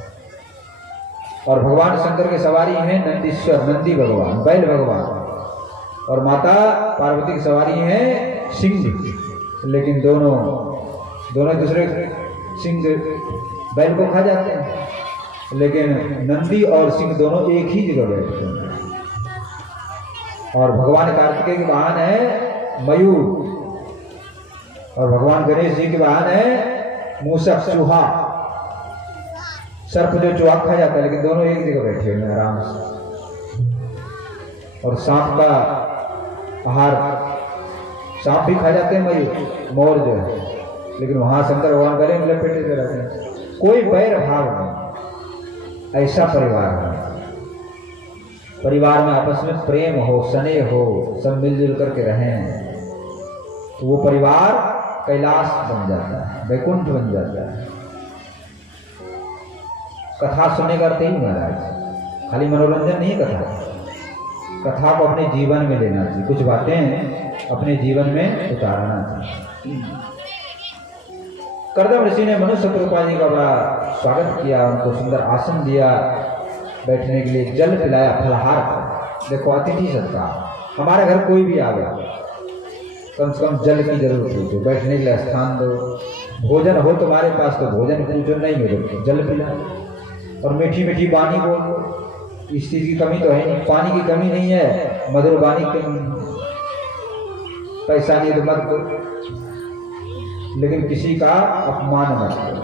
और भगवान शंकर के सवारी हैं नंदीश्वर, नंदी भगवान, बैल भगवान, और माता पार्वती की सवारी है सिंह। लेकिन दोनों एक दूसरे, सिंह बैल को खा जाते हैं, लेकिन नंदी और सिंह दोनों एक ही जगह बैठते हैं। और भगवान कार्तिकेय के वाहन है मयूर, और भगवान गणेश जी के वाहन है मूषक, चूहा, सर्प जो चूहा खा जाता है, लेकिन दोनों एक जगह बैठे हुए हैं आराम से। और सांप का आहार, सांप भी खा जाते हैं मयूर, मोर जो है, लेकिन वहां शंकर भगवान गले में लपेटे हुए रहते हैं, कोई बैर भाव नहीं। ऐसा परिवार है, परिवार में आपस में प्रेम हो, स्नेह हो, सब मिलजुल करके रहें। तो वो परिवार कैलाश बन जाता है, वैकुंठ बन जाता है। कथा सुनने का अर्थ ही महाराज खाली मनोरंजन नहीं है, कथा को अपने जीवन में लेना चाहिए, कुछ बातें अपने जीवन में उतारना चाहिए। कर्दम ऋषि ने मनुष्य कृपा जी का बड़ा स्वागत किया, उनको सुंदर आसन दिया बैठने के लिए, जल पिलाया, फलहार कर। देखो अतिथि सत्कार, हमारे घर कोई भी आ गया कम से कम जल की जरूरत हो, बैठने के लिए स्थान दो, भोजन हो तुम्हारे पास तो भोजन पूजन नहीं मिले तो जल पिला, और मीठी मीठी वाणी बोल। इस चीज की कमी तो है नहीं, पानी की कमी नहीं है, मधुर वाणी की पैसा नहीं तो मत दो, लेकिन किसी का अपमान मत करो।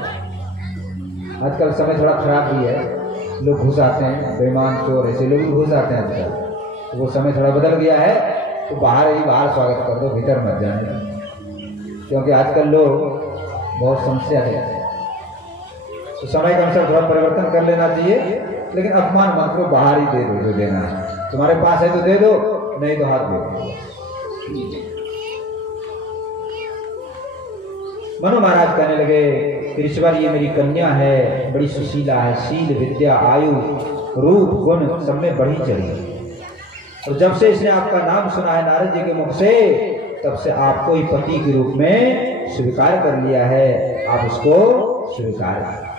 आजकल समय थोड़ा खराब भी है, लोग घुस आते हैं, बेईमान चोर ऐसे लोग भी घुस आते हैं आजकल, तो वो समय थोड़ा बदल गया है, तो बाहर स्वागत कर दो, भीतर मत जाने, क्योंकि आजकल लोग बहुत समस्या है। तो समय के अनुसार थोड़ा परिवर्तन कर लेना चाहिए, लेकिन अपमान मत को बाहर ही दे दो, जो देना है तुम्हारे पास है तो दे दो, नहीं तो हाथ दे दो। मनु महाराज कहने लगे कि ईश्वर ये मेरी कन्या है, बड़ी सुशीला है, शील विद्या आयु रूप गुण सब में बढ़ी चढ़ी है, और जब से इसने आपका नाम सुना है नारद जी के मुख से, तब से आपको ही पति के रूप में स्वीकार कर लिया है, आप उसको स्वीकार करें।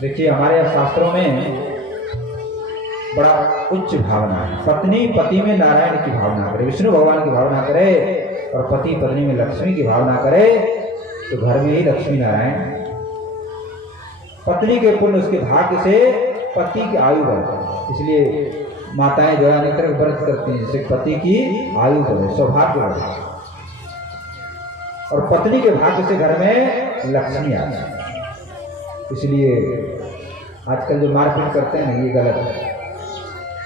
देखिए हमारे शास्त्रों में बड़ा उच्च भावना है, पत्नी पति में नारायण की भावना करे, विष्णु भगवान की भावना करे, और पति पत्नी में लक्ष्मी की भावना करे, तो घर में ही लक्ष्मी नारायण। पत्नी के पुण्य उसके भाग्य से पति की आयु बढ़ती है, इसलिए माताएं जो है अनेक तरह व्रत करती हैं, जिससे पति की आयु बढ़े, सौभाग्य बढ़े, और पत्नी के भाग्य से घर में लक्ष्मी आती है। इसलिए आजकल जो मारपीट करते हैं ना, ये गलत है।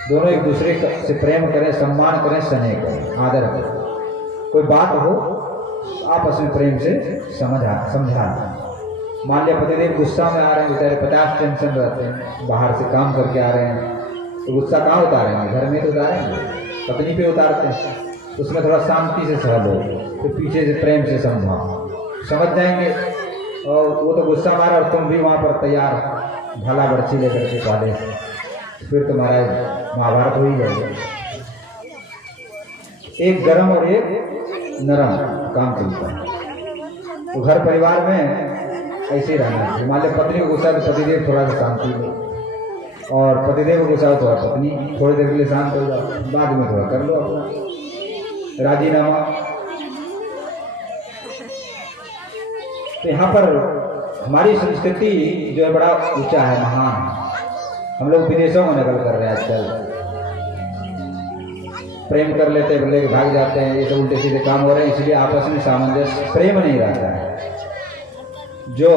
दोनों एक दूसरे से प्रेम करें, सम्मान करें, स्नेह करें, आदर करें। कोई बात हो आपस में प्रेम से समझा। मान लिया पतिदेव गुस्सा में आ रहे हैं, बेचारे 50 टेंशन रहते हैं, बाहर से काम करके आ रहे हैं, तो गुस्सा कहाँ उतारेंगे, घर में तो उतारेंगे, पत्नी पे उतारते हैं, तो उसमें थोड़ा शांति से सह लो, तो पीछे से प्रेम से समझाओ, समझ जाएंगे। और वो तो गुस्सा मारा और तुम भी वहाँ पर तैयार भला बर्छी लेकर के पाले, फिर तुम्हारा महाभारत हो ही जाएगा। एक गरम और एक नरम काम चलता है, तो घर परिवार में ऐसे ही रहना है। मान लो पत्नी को गुस्सा तो पतिदेव थोड़ा सा शांति दो, और पतिदेव को गुस्सा हो तो पत्नी थोड़ी देर के लिए शांत हो जाओ, बाद में थोड़ा कर लो अपना राजीनामा। तो यहाँ पर हमारी संस्कृति जो है बड़ा ऊंचा है, महान। हम लोग विदेशों में नकल कर रहे हैं आजकल, प्रेम कर लेते हैं, लेके भाग जाते हैं, ये सब उल्टे सीधे काम हो रहे हैं, इसलिए आपस में सामंजस्य प्रेम नहीं रहता है, जो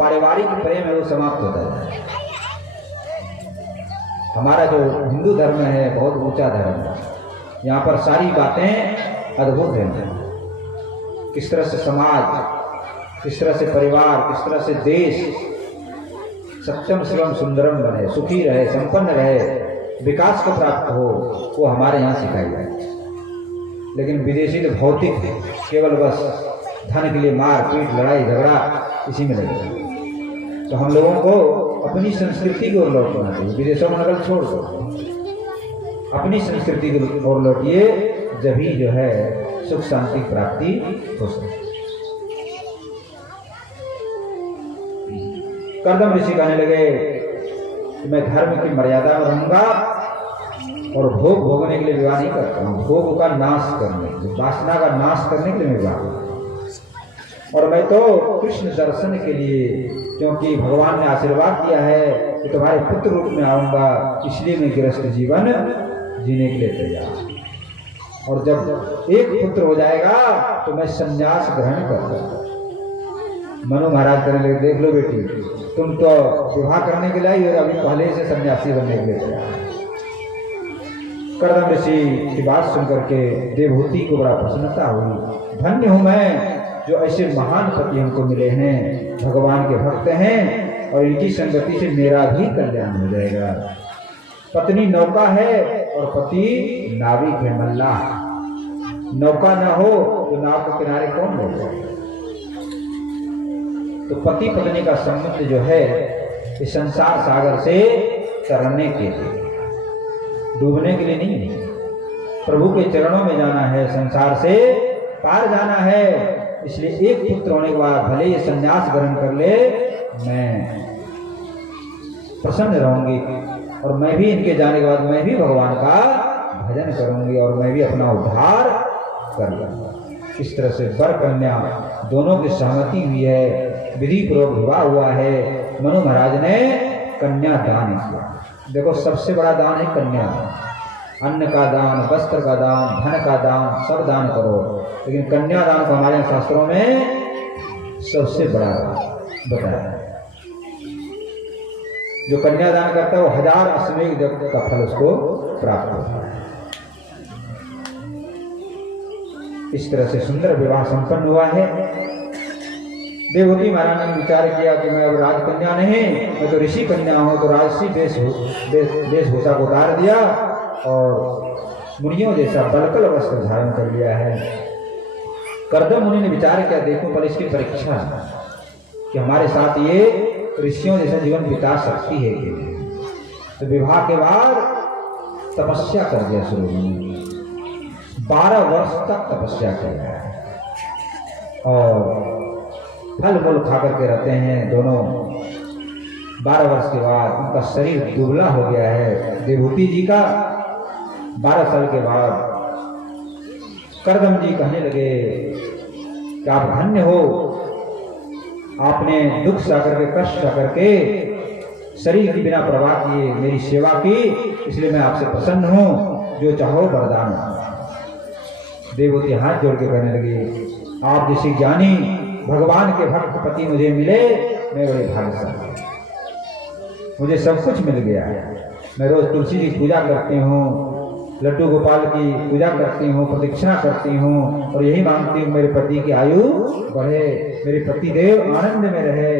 पारिवारिक प्रेम है वो समाप्त होता है। हमारा जो हिंदू धर्म है बहुत ऊंचा धर्म है, यहाँ पर सारी बातें अद्भुत हैं। किस तरह से समाज, किस तरह से परिवार, किस तरह से देश सत्यम शिवम सुंदरम बने, सुखी रहे, संपन्न रहे, विकास को प्राप्त हो, वो हमारे यहाँ सिखाई जाए। लेकिन विदेशी तो भौतिक है, केवल बस धन के लिए मार पीट, लड़ाई झगड़ा इसी में लगे। तो हम लोगों को अपनी संस्कृति की ओर लौटना चाहिए, विदेशों में नकल छोड़ दो, अपनी संस्कृति की ओर लौटिए, जब ही जो है सुख शांति की प्राप्ति हो सके। कर्दम ऋषि कहने लगे कि मैं धर्म की मर्यादा में रहूंगा और भोग भोगने के लिए विवाह नहीं करता हूँ, भोग का नाश करने, वासना का नाश करने के लिए मैं विवाह करता हूँ। और मैं तो कृष्ण दर्शन के लिए, क्योंकि भगवान ने आशीर्वाद दिया है कि तुम्हारे पुत्र रूप में आऊंगा, इसलिए मैं गृहस्थ जीवन जीने के लिए तैयार। और जब एक पुत्र हो जाएगा तो मैं संन्यास ग्रहण करूंगा। मनु महाराज कहने लगे, देख लो बेटी, तुम तो विवाह करने के लिए आई और अभी पहले से सन्यासी बनने के लिए तैयार। कर्दम ऋषि की बात सुनकर के देवहूति को बड़ा प्रसन्नता हुई। धन्य हूं मैं जो ऐसे महान पति हमको मिले हैं, भगवान के भक्त हैं, और इनकी संगति से मेरा भी कल्याण हो जाएगा। पत्नी नौका है और पति नाविक है, मल्लाह। नौका न हो तो नाव के किनारे कौन होगा। तो पति पत्नी का संबंध जो है इस संसार सागर से तरने के लिए, डूबने के लिए नहीं है। प्रभु के चरणों में जाना है, संसार से पार जाना है। इसलिए एक पुत्र होने के बाद भले ये संन्यास ग्रहण कर ले, मैं प्रसन्न रहूंगी और मैं भी इनके जाने के बाद मैं भी भगवान का भजन करूंगी और मैं भी अपना उद्धार कर लूंगा। इस तरह से वर कन्या दोनों की सहमति हुई है, विधि पूर्वक विवाह हुआ है। मनु महाराज ने कन्या दान किया। देखो सबसे बड़ा दान है कन्या दान। अन्न का दान, वस्त्र का दान, धन का दान, सब दान करो, लेकिन कन्या दान को हमारे शास्त्रों में सबसे बड़ा बताया है। जो कन्या दान करता है वो 1000 अश्वमेध यज्ञ का फल उसको प्राप्त होता है। इस तरह से सुंदर विवाह संपन्न हुआ है। देवहूति महारानी ने विचार किया कि मैं अब राजकन्या नहीं, मैं तो ऋषि कन्या हूं, तो राजसी वेशभूषा को उतार दिया और मुनियों जैसा बलकल वस्त्र धारण कर लिया है। कर्दम मुनि ने विचार किया, देखो पर इसकी परीक्षा कि हमारे साथ ये ऋषियों जैसा जीवन बिता सकती है कि नहीं। तो विवाह के बाद तपस्या कर दिया शुरू में, 12 वर्ष तक तपस्या किया और फल मूल खा करके रहते हैं दोनों। 12 वर्ष के बाद उनका शरीर दुबला हो गया है। देवहूति जी का 12 साल के बाद कर्दम जी कहने लगे कि आप धन्य हो, आपने दुख सा करके कष्ट सा करके शरीर की बिना परवाह किए मेरी सेवा की, इसलिए मैं आपसे प्रसन्न हूं, जो चाहो वरदान। देवहूति हाथ जोड़ के कहने लगी, आप जैसी ज्ञानी भगवान के भक्त पति मुझे मिले, मैं बड़े भाग्यशाली, मुझे सब कुछ मिल गया। मैं रोज तुलसी की पूजा करती हूँ, लड्डू गोपाल की पूजा करती हूँ, प्रदक्षिणा करती हूँ और यही मांगती हूँ मेरे पति की आयु बढ़े, मेरे पति देव आनंद में रहे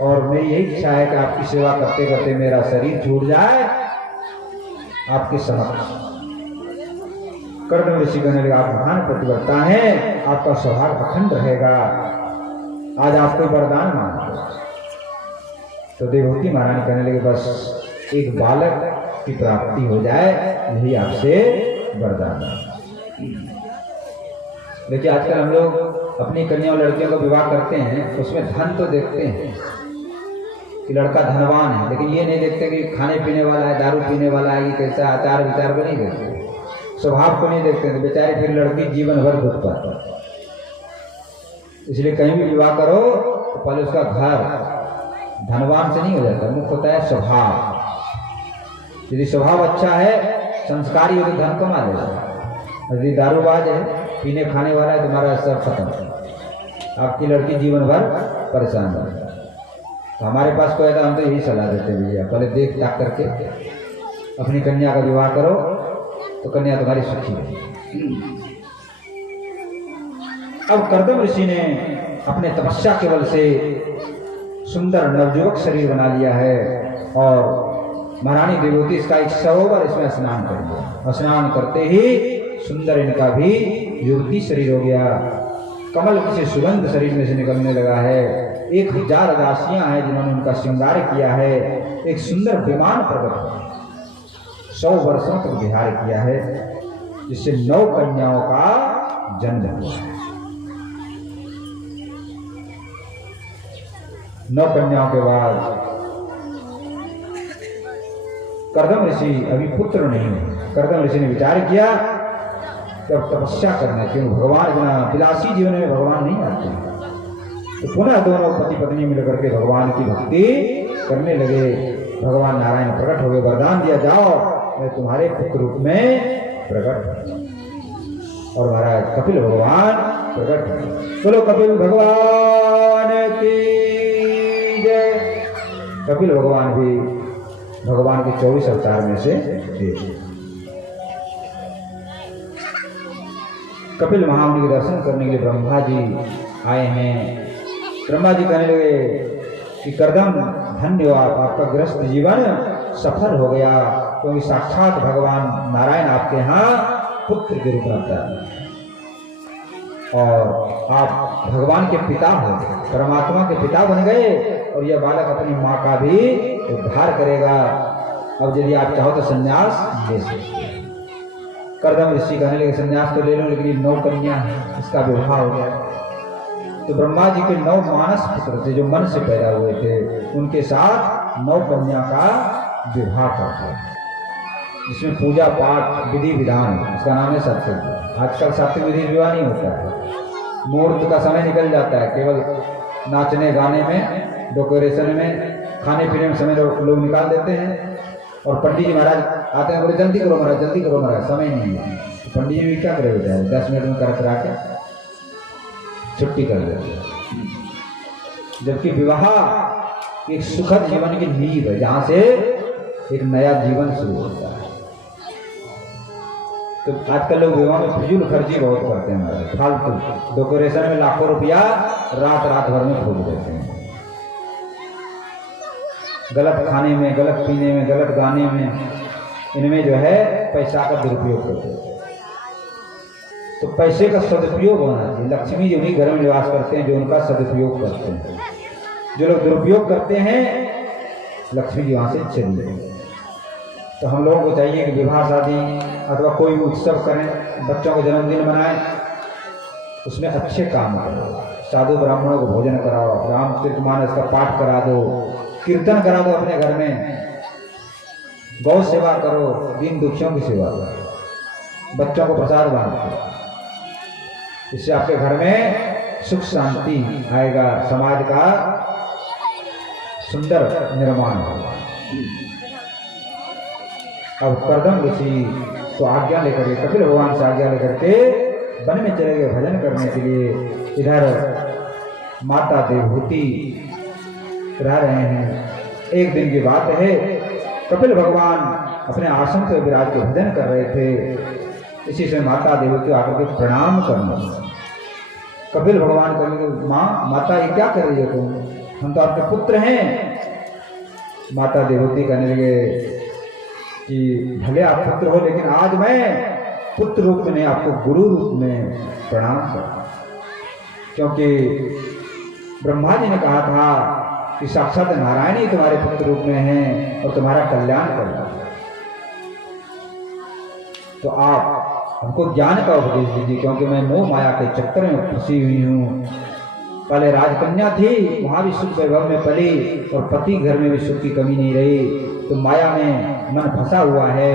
और मेरी यही इच्छा है कि आपकी सेवा करते करते मेरा शरीर छूट जाए आपके समक्ष। कर्दम ऋषि कहने लगा, आप महान पतिव्रता हैं, आपका स्वभाव अखंड रहेगा, आज आपको वरदान मांगो। तो देवहूति महारानी कहने लगे, बस एक बालक की प्राप्ति हो जाए, यही आपसे वरदान। देखिए आजकल हम लोग अपनी कन्या और लड़कियों का विवाह करते हैं, उसमें धन तो देखते हैं कि लड़का धनवान है, लेकिन ये नहीं देखते कि खाने पीने वाला है, दारू पीने वाला है, ये कैसा आचार विचार को नहीं देखते, स्वभाव को नहीं देखते, तो बेचारे फिर लड़की जीवन भर दुख पाता है। इसलिए कहीं भी विवाह करो तो पहले उसका घर धनवान से नहीं हो जाता, मुख्य होता है स्वभाव। यदि स्वभाव अच्छा है, संस्कारी हो तो धन कमा लेगा। यदि दारूबाज है, पीने खाने वाला है, तुम्हारा सब खत्म, आपकी लड़की जीवन भर परेशान रहेगा। तो हमारे पास कोई आता, हम तो यही सलाह देते भैया, पहले देख ताक करके अपनी कन्या का विवाह करो तो कन्या तुम्हारी सुखी है। अब कर्दम ऋषि ने अपने तपस्या के बल से सुंदर नवयुवक शरीर बना लिया है और महारानी देवहूति इसका एक सरोवर इसमें स्नान कर दिया। स्नान करते ही सुंदर इनका भी युवती शरीर हो गया। कमल से सुगंध शरीर में से निकलने लगा है। 1000 दासियां हैं जिन्होंने उनका श्रृंगार किया है। एक सुंदर विमान प्रकट हुआ, 100 वर्षों तक विहार किया है, जिससे 9 कन्याओं का जन्म हुआ है। 9 कन्याओं के बाद कर्दम ऋषि अभी पुत्र नहीं है। कर्दम ऋषि ने विचार किया कि अब तपस्या करना, क्योंकि भगवान बिना विलासी जीवन में भगवान नहीं आते। तो पुनः दोनों पति पत्नी मिलकर के भगवान की भक्ति करने लगे। भगवान नारायण प्रकट हो गए, वरदान दिया, जाओ मैं तुम्हारे पुत्र रूप में प्रकट। और महाराज कपिल भगवान प्रकट हुए। बोलो कपिल भगवान की जय। कपिल भगवान भी भगवान के 24 अवतार में से एक। कपिल महामुनि के दर्शन करने के लिए ब्रह्मा जी आए हैं। ब्रह्मा जी कहने लगे कि कर्दम धन्य हो आप, आपका गृहस्थ जीवन सफल हो गया, क्योंकि साक्षात भगवान नारायण आपके यहाँ पुत्र के रूप में आता है। और आप भगवान के पिता हो, परमात्मा के पिता बन गए और यह बालक अपनी माँ का भी उद्धार करेगा। अब यदि आप चाहो तो संन्यास ले सकते हैं। कर्दम ऋषि कहने लगे संन्यास तो ले लो, लेकिन 9 कन्या है, इसका विवाह हो गया। तो ब्रह्मा जी के 9 मानस पुत्र थे जो मन से पैदा हुए थे, उनके साथ 9 कन्या का विवाह करते हैं, जिसमें पूजा पाठ विधि विधान, उसका नाम है सत्संग। आजकल सात्विक विधि विवाह नहीं होता है, मुहूर्त का समय निकल जाता है, केवल नाचने गाने में, डेकोरेशन में, खाने पीने में समय लोग निकाल देते हैं। और पंडित जी महाराज आते हैं, बोले जल्दी करो महाराज, जल्दी करो महाराज, समय नहीं है। तो पंडित जी भी क्या करे बेटा, 10 मिनट में करा के छुट्टी कर देते हैं। जबकि विवाह एक सुखद जीवन की नींव है, जहां से एक नया जीवन शुरू होता है। तो आजकल लोग विवाह में फिजूल खर्ची बहुत करते हैं महाराज, फालतू डेकोरेशन में लाखों रुपया रात भर में फूक देते हैं। गलत खाने में, गलत पीने में, गलत गाने में, इनमें जो है पैसा का दुरुपयोग करते हैं। तो पैसे का सदुपयोग होना चाहिए। लक्ष्मी जी उन्हीं घर में निवास करते हैं जो उनका सदुपयोग करते हैं। जो लोग दुरुपयोग करते हैं, लक्ष्मी जी वहाँ से चली जाएंगे। तो हम लोगों को चाहिए कि विवाह शादी अथवा कोई उत्सव करें, बच्चों का जन्मदिन मनाएं, उसमें अच्छे काम करो, साधु ब्राह्मणों को भोजन कराओ, रामचरितमानस का पाठ करा दो, कीर्तन करा दो अपने घर में, गौ सेवा करो, दीन दुखियों की सेवा करो, बच्चों को प्रसाद बांटो। इससे आपके घर में सुख शांति आएगा, समाज का सुंदर निर्माण होगा। अब कर्दम ऋषि तो आज्ञा लेकर के, कपिल भगवान से आज्ञा लेकर के वन में चले गए भजन करने के लिए। इधर माता देवहूति रह रहे हैं। एक दिन की बात है, कपिल भगवान अपने आश्रम से विराज के भजन कर रहे थे। इसी से माता देवहूति आकर के प्रणाम करना। कपिल भगवान कहेंगे, माँ माता ये क्या कर रही है तुम, हम तो आपके पुत्र हैं। माता देवहूति कहने लगे कि भले आप पुत्र हो, लेकिन आज मैं पुत्र रूप में आपको गुरु रूप में प्रणाम करता, क्योंकि ब्रह्मा जी ने कहा था कि साक्षात नारायण ही तुम्हारे पुत्र रूप में हैं और तुम्हारा कल्याण करना। तो आप हमको ज्ञान का उपदेश दीजिए, क्योंकि मैं मोह माया के चक्कर में फंसी हुई हूँ। पहले राजकन्या थी, वहां भी सुख वैभव में पली और पति घर में भी सुख की कमी नहीं रही। तो माया में मन फंसा हुआ है,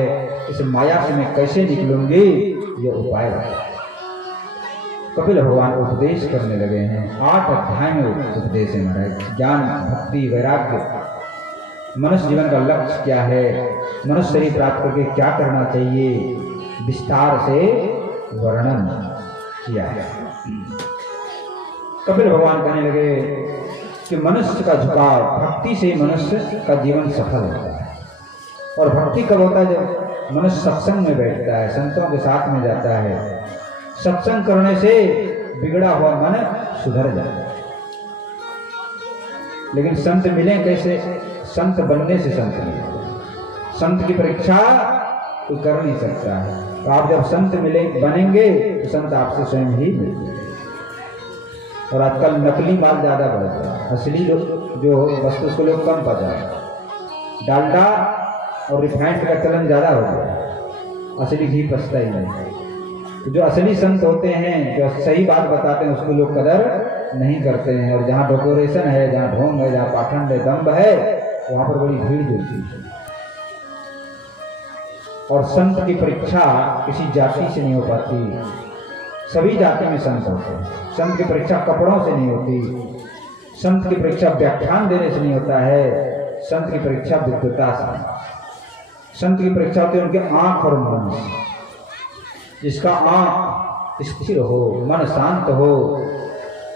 इस माया से मैं कैसे निकलूंगी, ये उपाय बताओ। कपिल भगवान उपदेश करने लगे हैं। 8 अध्याय में उपदेश है महाराज। ज्ञान, भक्ति, वैराग्य, मनुष्य जीवन का लक्ष्य क्या है, मनुष्य शरीर प्राप्त करके क्या करना चाहिए, विस्तार से वर्णन किया है। कपिल भगवान कहने लगे कि मनुष्य का झुकाव, भक्ति से मनुष्य का जीवन सफल होता है। और भक्ति कब होता है, जब मनुष्य सत्संग में बैठता है, संतों के साथ में जाता है। सत्संग करने से बिगड़ा हुआ मन सुधर जाता है। लेकिन संत मिले कैसे, संत बनने से संत मिले। संत की परीक्षा कोई कर नहीं सकता है। तो आप जब संत मिले बनेंगे तो संत आपसे स्वयं ही मिलेंगे। और आजकल नकली माल ज्यादा बढ़ गया, असली जो वस्तु उसको लोग कम पता है। डालडा और रिफाइंड का चलन ज्यादा हो गया, असली घी पचता ही नहीं। तो जो असली संत होते हैं, जो सही बात बताते हैं, उसको लोग कदर नहीं करते हैं। और जहाँ डेकोरेशन है, जहाँ ढोंग है, जहाँ पाखंड है, दम्भ है, वहाँ पर बड़ी भीड़ जुटती है। और संत की परीक्षा किसी जाति से नहीं हो पाती। सभी जाति में संत होते हैं। संत की परीक्षा कपड़ों से नहीं होती, संत की परीक्षा व्याख्यान देने से नहीं होता है, संत की परीक्षा विद्वता से। संत की परीक्षा होती है उनके आंख और मन से। जिसका आंख स्थिर हो, मन शांत हो,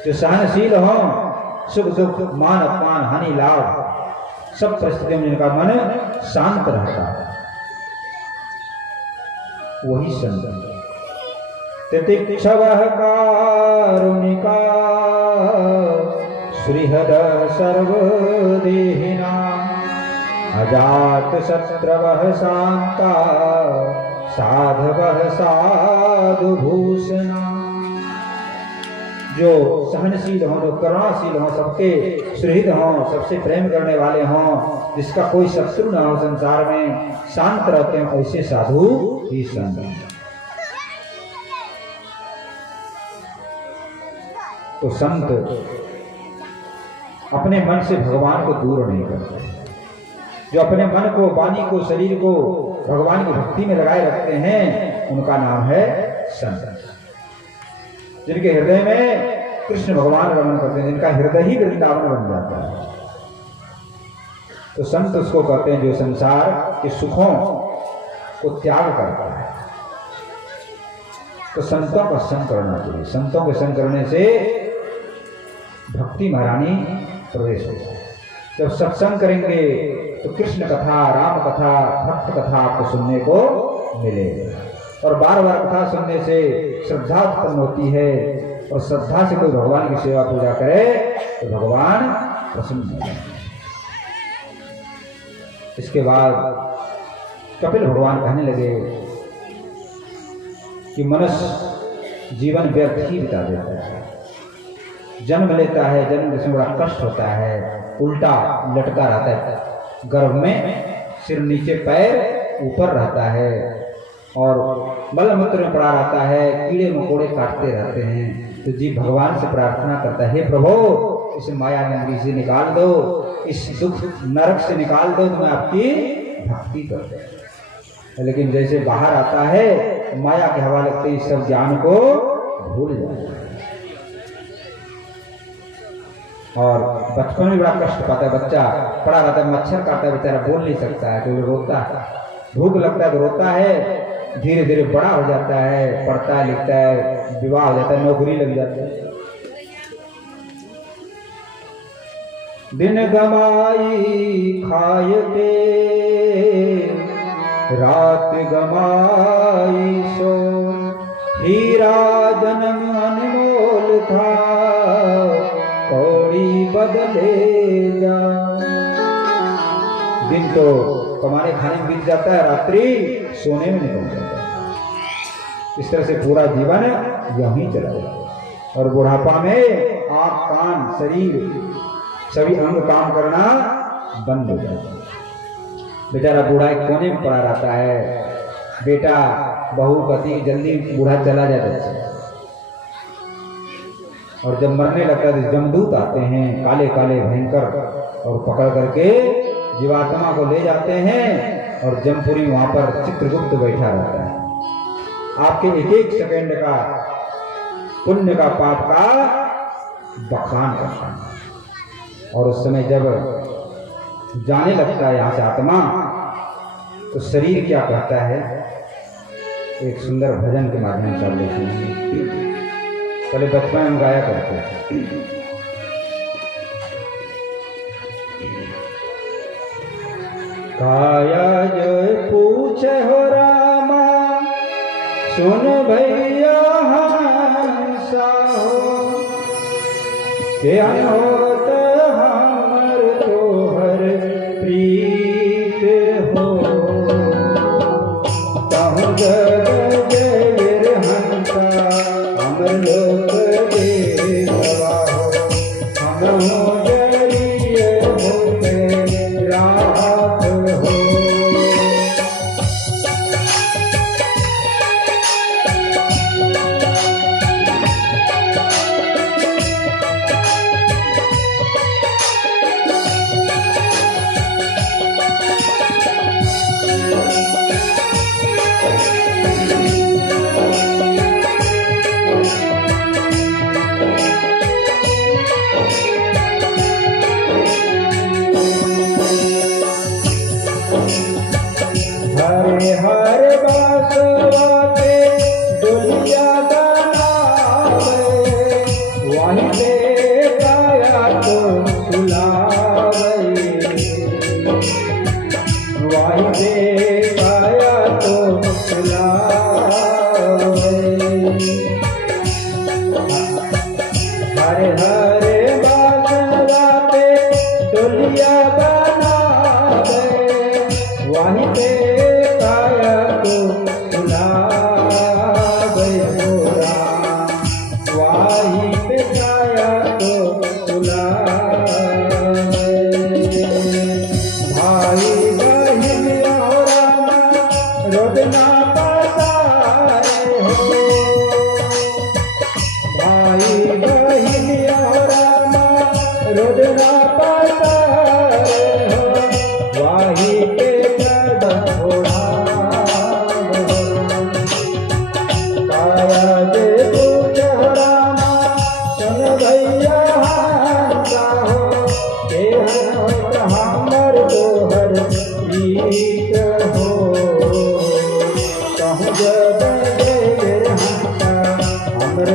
जो सहनशील हो, सुख दुख, मान अपमान, हानि लाभ, सब परिस्थितियों में जिनका मन शांत रहता है, वही संत। तितिक्षवः कारुणिका श्रीहद सर्वदेहिना अजात शत्रवः शांता साधवः साधुभूषणा। जो सहनशील हों, जो करुणाशील हों, सबके सुहृद हों, सबसे प्रेम करने वाले हों, जिसका कोई शत्रु न हो संसार में, शांत रहते हैं, ऐसे साधु ही संत हैं। तो संत अपने मन से भगवान को दूर नहीं करते। जो अपने मन को, वाणी को, शरीर को भगवान की भक्ति में लगाए रखते हैं, उनका नाम है संत। जिनके हृदय में कृष्ण भगवान रमण करते हैं, जिनका हृदय ही वृंदावन बन जाता है, तो संत उसको कहते हैं जो संसार के सुखों को त्याग करता है। तो संतों का संग करना चाहिए। संतों के संग करने से भक्ति महारानी प्रवेश होता है। जब सत्संग करेंगे तो कृष्ण कथा, राम कथा, भक्त कथा आपको सुनने को मिलेगा। और बार बार कथा सुनने से श्रद्धा उत्पन्न होती है, और श्रद्धा से कोई भगवान की सेवा पूजा करे तो भगवान प्रसन्न हो जाते हैं। इसके बाद कपिल भगवान कहने लगे कि मनुष्य जीवन व्यर्थ ही बिता देता है, जन्म लेता है, जन्म जिसमें बड़ा कष्ट होता है, उल्टा लटका रहता है गर्भ में, सिर नीचे पैर ऊपर रहता है, और मल मूत्र में पड़ा रहता है, कीड़े मकोड़े काटते रहते हैं। तो जीव भगवान से प्रार्थना करता है, हे प्रभु इस माया नगरी से निकाल दो, इस दुख नरक से निकाल दो, तो मैं आपकी भक्ति करता हूं। लेकिन जैसे बाहर आता है, माया के हवाले लगते इस सब ज्ञान को भूल जाता है। और बचपन में बड़ा कष्ट पाता है, बच्चा पड़ा रहता है, मच्छर काटता है, बेचारा बोल नहीं सकता है, तो रोता है, भूख लगता है तो रोता है, धीरे धीरे बड़ा हो जाता है, पढ़ता है, लिखता है, विवाह हो जाता है, नौकरी लग जाता है। दिन गमाई खाय के, रात गमाई सो, हीरा जन्म अनमोल था, कौड़ी बदले जा। दिन तो कमाने खाने में बीत जाता है, रात्रि सोने में निकल जाता है। इस तरह से पूरा जीवन यहीं चला जाता है, और बुढ़ापा में आँख, कान, शरीर सभी अंग काम करना बंद हो जाता है। बेचारा बूढ़ा एक कोने में पड़ा रहता है, बेटा बहू कहती जल्दी बूढ़ा चला जाता है, और जब मरने लगता है तो जमदूत आते हैं, काले काले भयंकर, और पकड़ करके जीवात्मा को ले जाते हैं, और जमपुरी वहां पर चित्रगुप्त बैठा रहता है। आपके एक एक सेकंड का पुण्य का, पाप का बखान करता है। और उस समय जब जाने लगता है यहाँ से आत्मा, तो शरीर क्या कहता है, एक सुंदर भजन के माध्यम से आप देखेंगे। पहले बचपन में गाया करते हैं, काया जो पूछे हो रामा, सुन भैया हंसा हो, क्या होत हमर तोहर प्रीत हो, कहूँ जग जय हंसा, हमर लोक देवा हो, हम जरिए होते रात हो। हरे हर बासवा पे दुनिया बनावे, वहीं पे काया तो सुलावे, वहीं पे काया तो सुलावे। हरे हरे बासवा पे दुनिया बनावे, वहीं पे वाही पे रोदना पाता हो वाही के कदम छोड़ा काया दे तू चढ़ाना सुन भैया हंसा हो के हर हमर तोहर प्रीत हो कहूँ जब हंसा हमर